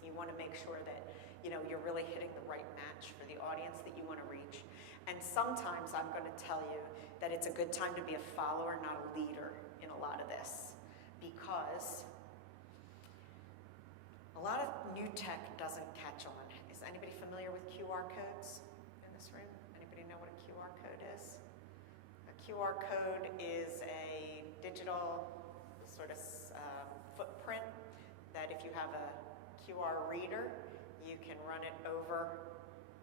You want to make sure that you're really hitting the right match for the audience that you want to reach. And sometimes I'm going to tell you that it's a good time to be a follower, not a leader in a lot of this, because a lot of new tech doesn't catch on. Is anybody familiar with QR codes in this room? Anybody know what a QR code is? A QR code is a digital sort of footprint that if you have a QR reader, you can run it over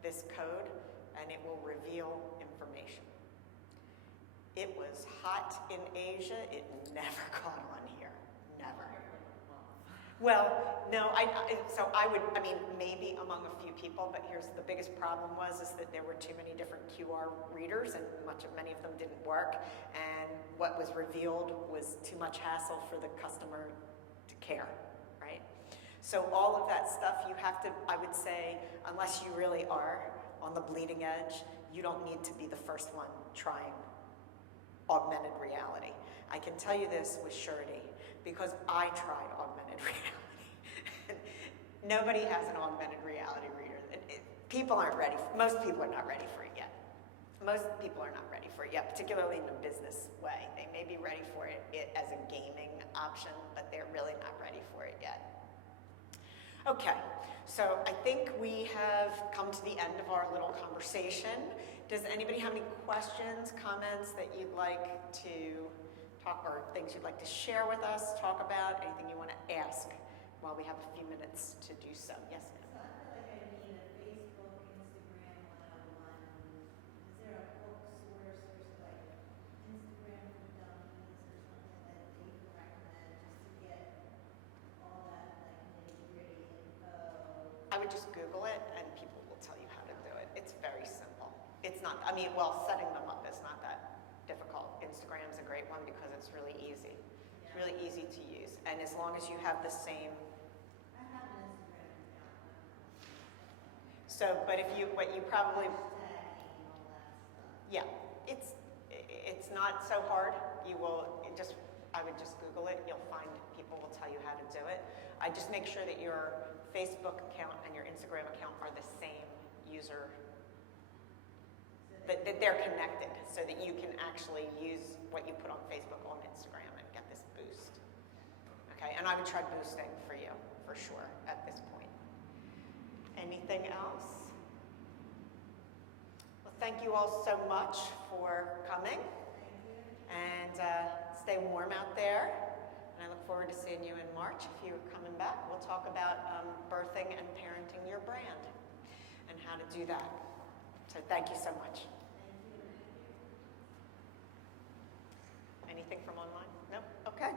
this code and it will reveal information. It was hot in Asia. It never caught on here. Never. Well, no, maybe among a few people, but here's the biggest problem is that there were too many different QR readers and many of them didn't work, and what was revealed was too much hassle for the customer to care, right? So all of that stuff you have to, I would say, unless you really are on the bleeding edge, you don't need to be the first one trying augmented reality. I can tell you this with surety, because I tried augmented reality. Nobody has an augmented reality reader. People aren't ready. Most people are not ready for it yet. Most people are not ready for it yet, particularly in a business way. They may be ready for it as a gaming option, but they're really not ready for it yet. Okay, so I think we have come to the end of our little conversation. Does anybody have any questions, comments that you'd like to talk, or things you'd like to share with us, talk about, anything you want to ask while we have a few minutes to do so? Yes, ma'am. So I feel like I need a Facebook, Instagram 101. Is there a book source or like Instagram for dummies or something that you can recommend just to get all that like nitty-gritty info? I would just Google it and people will tell you how to do it. It's very simple. It's not, setting them up is not that difficult. Instagram's a great one because it's really easy. It's really easy to use. And as long as you have the same. I have an Instagram account. So, but what you probably, Hashtagging and all that stuff. yeah, it's not so hard. I would just Google it. You'll find people will tell you how to do it. I just make sure that your Facebook account and your Instagram account are the same user, that they're connected so that you can actually use what you put on Facebook on Instagram and get this boost. Okay, and I would try boosting for you, for sure, at this point. Anything else? Well, thank you all so much for coming. And stay warm out there. And I look forward to seeing you in March. If you're coming back, we'll talk about birthing and parenting your brand and how to do that. So thank you so much. Anything from online? Nope? Okay.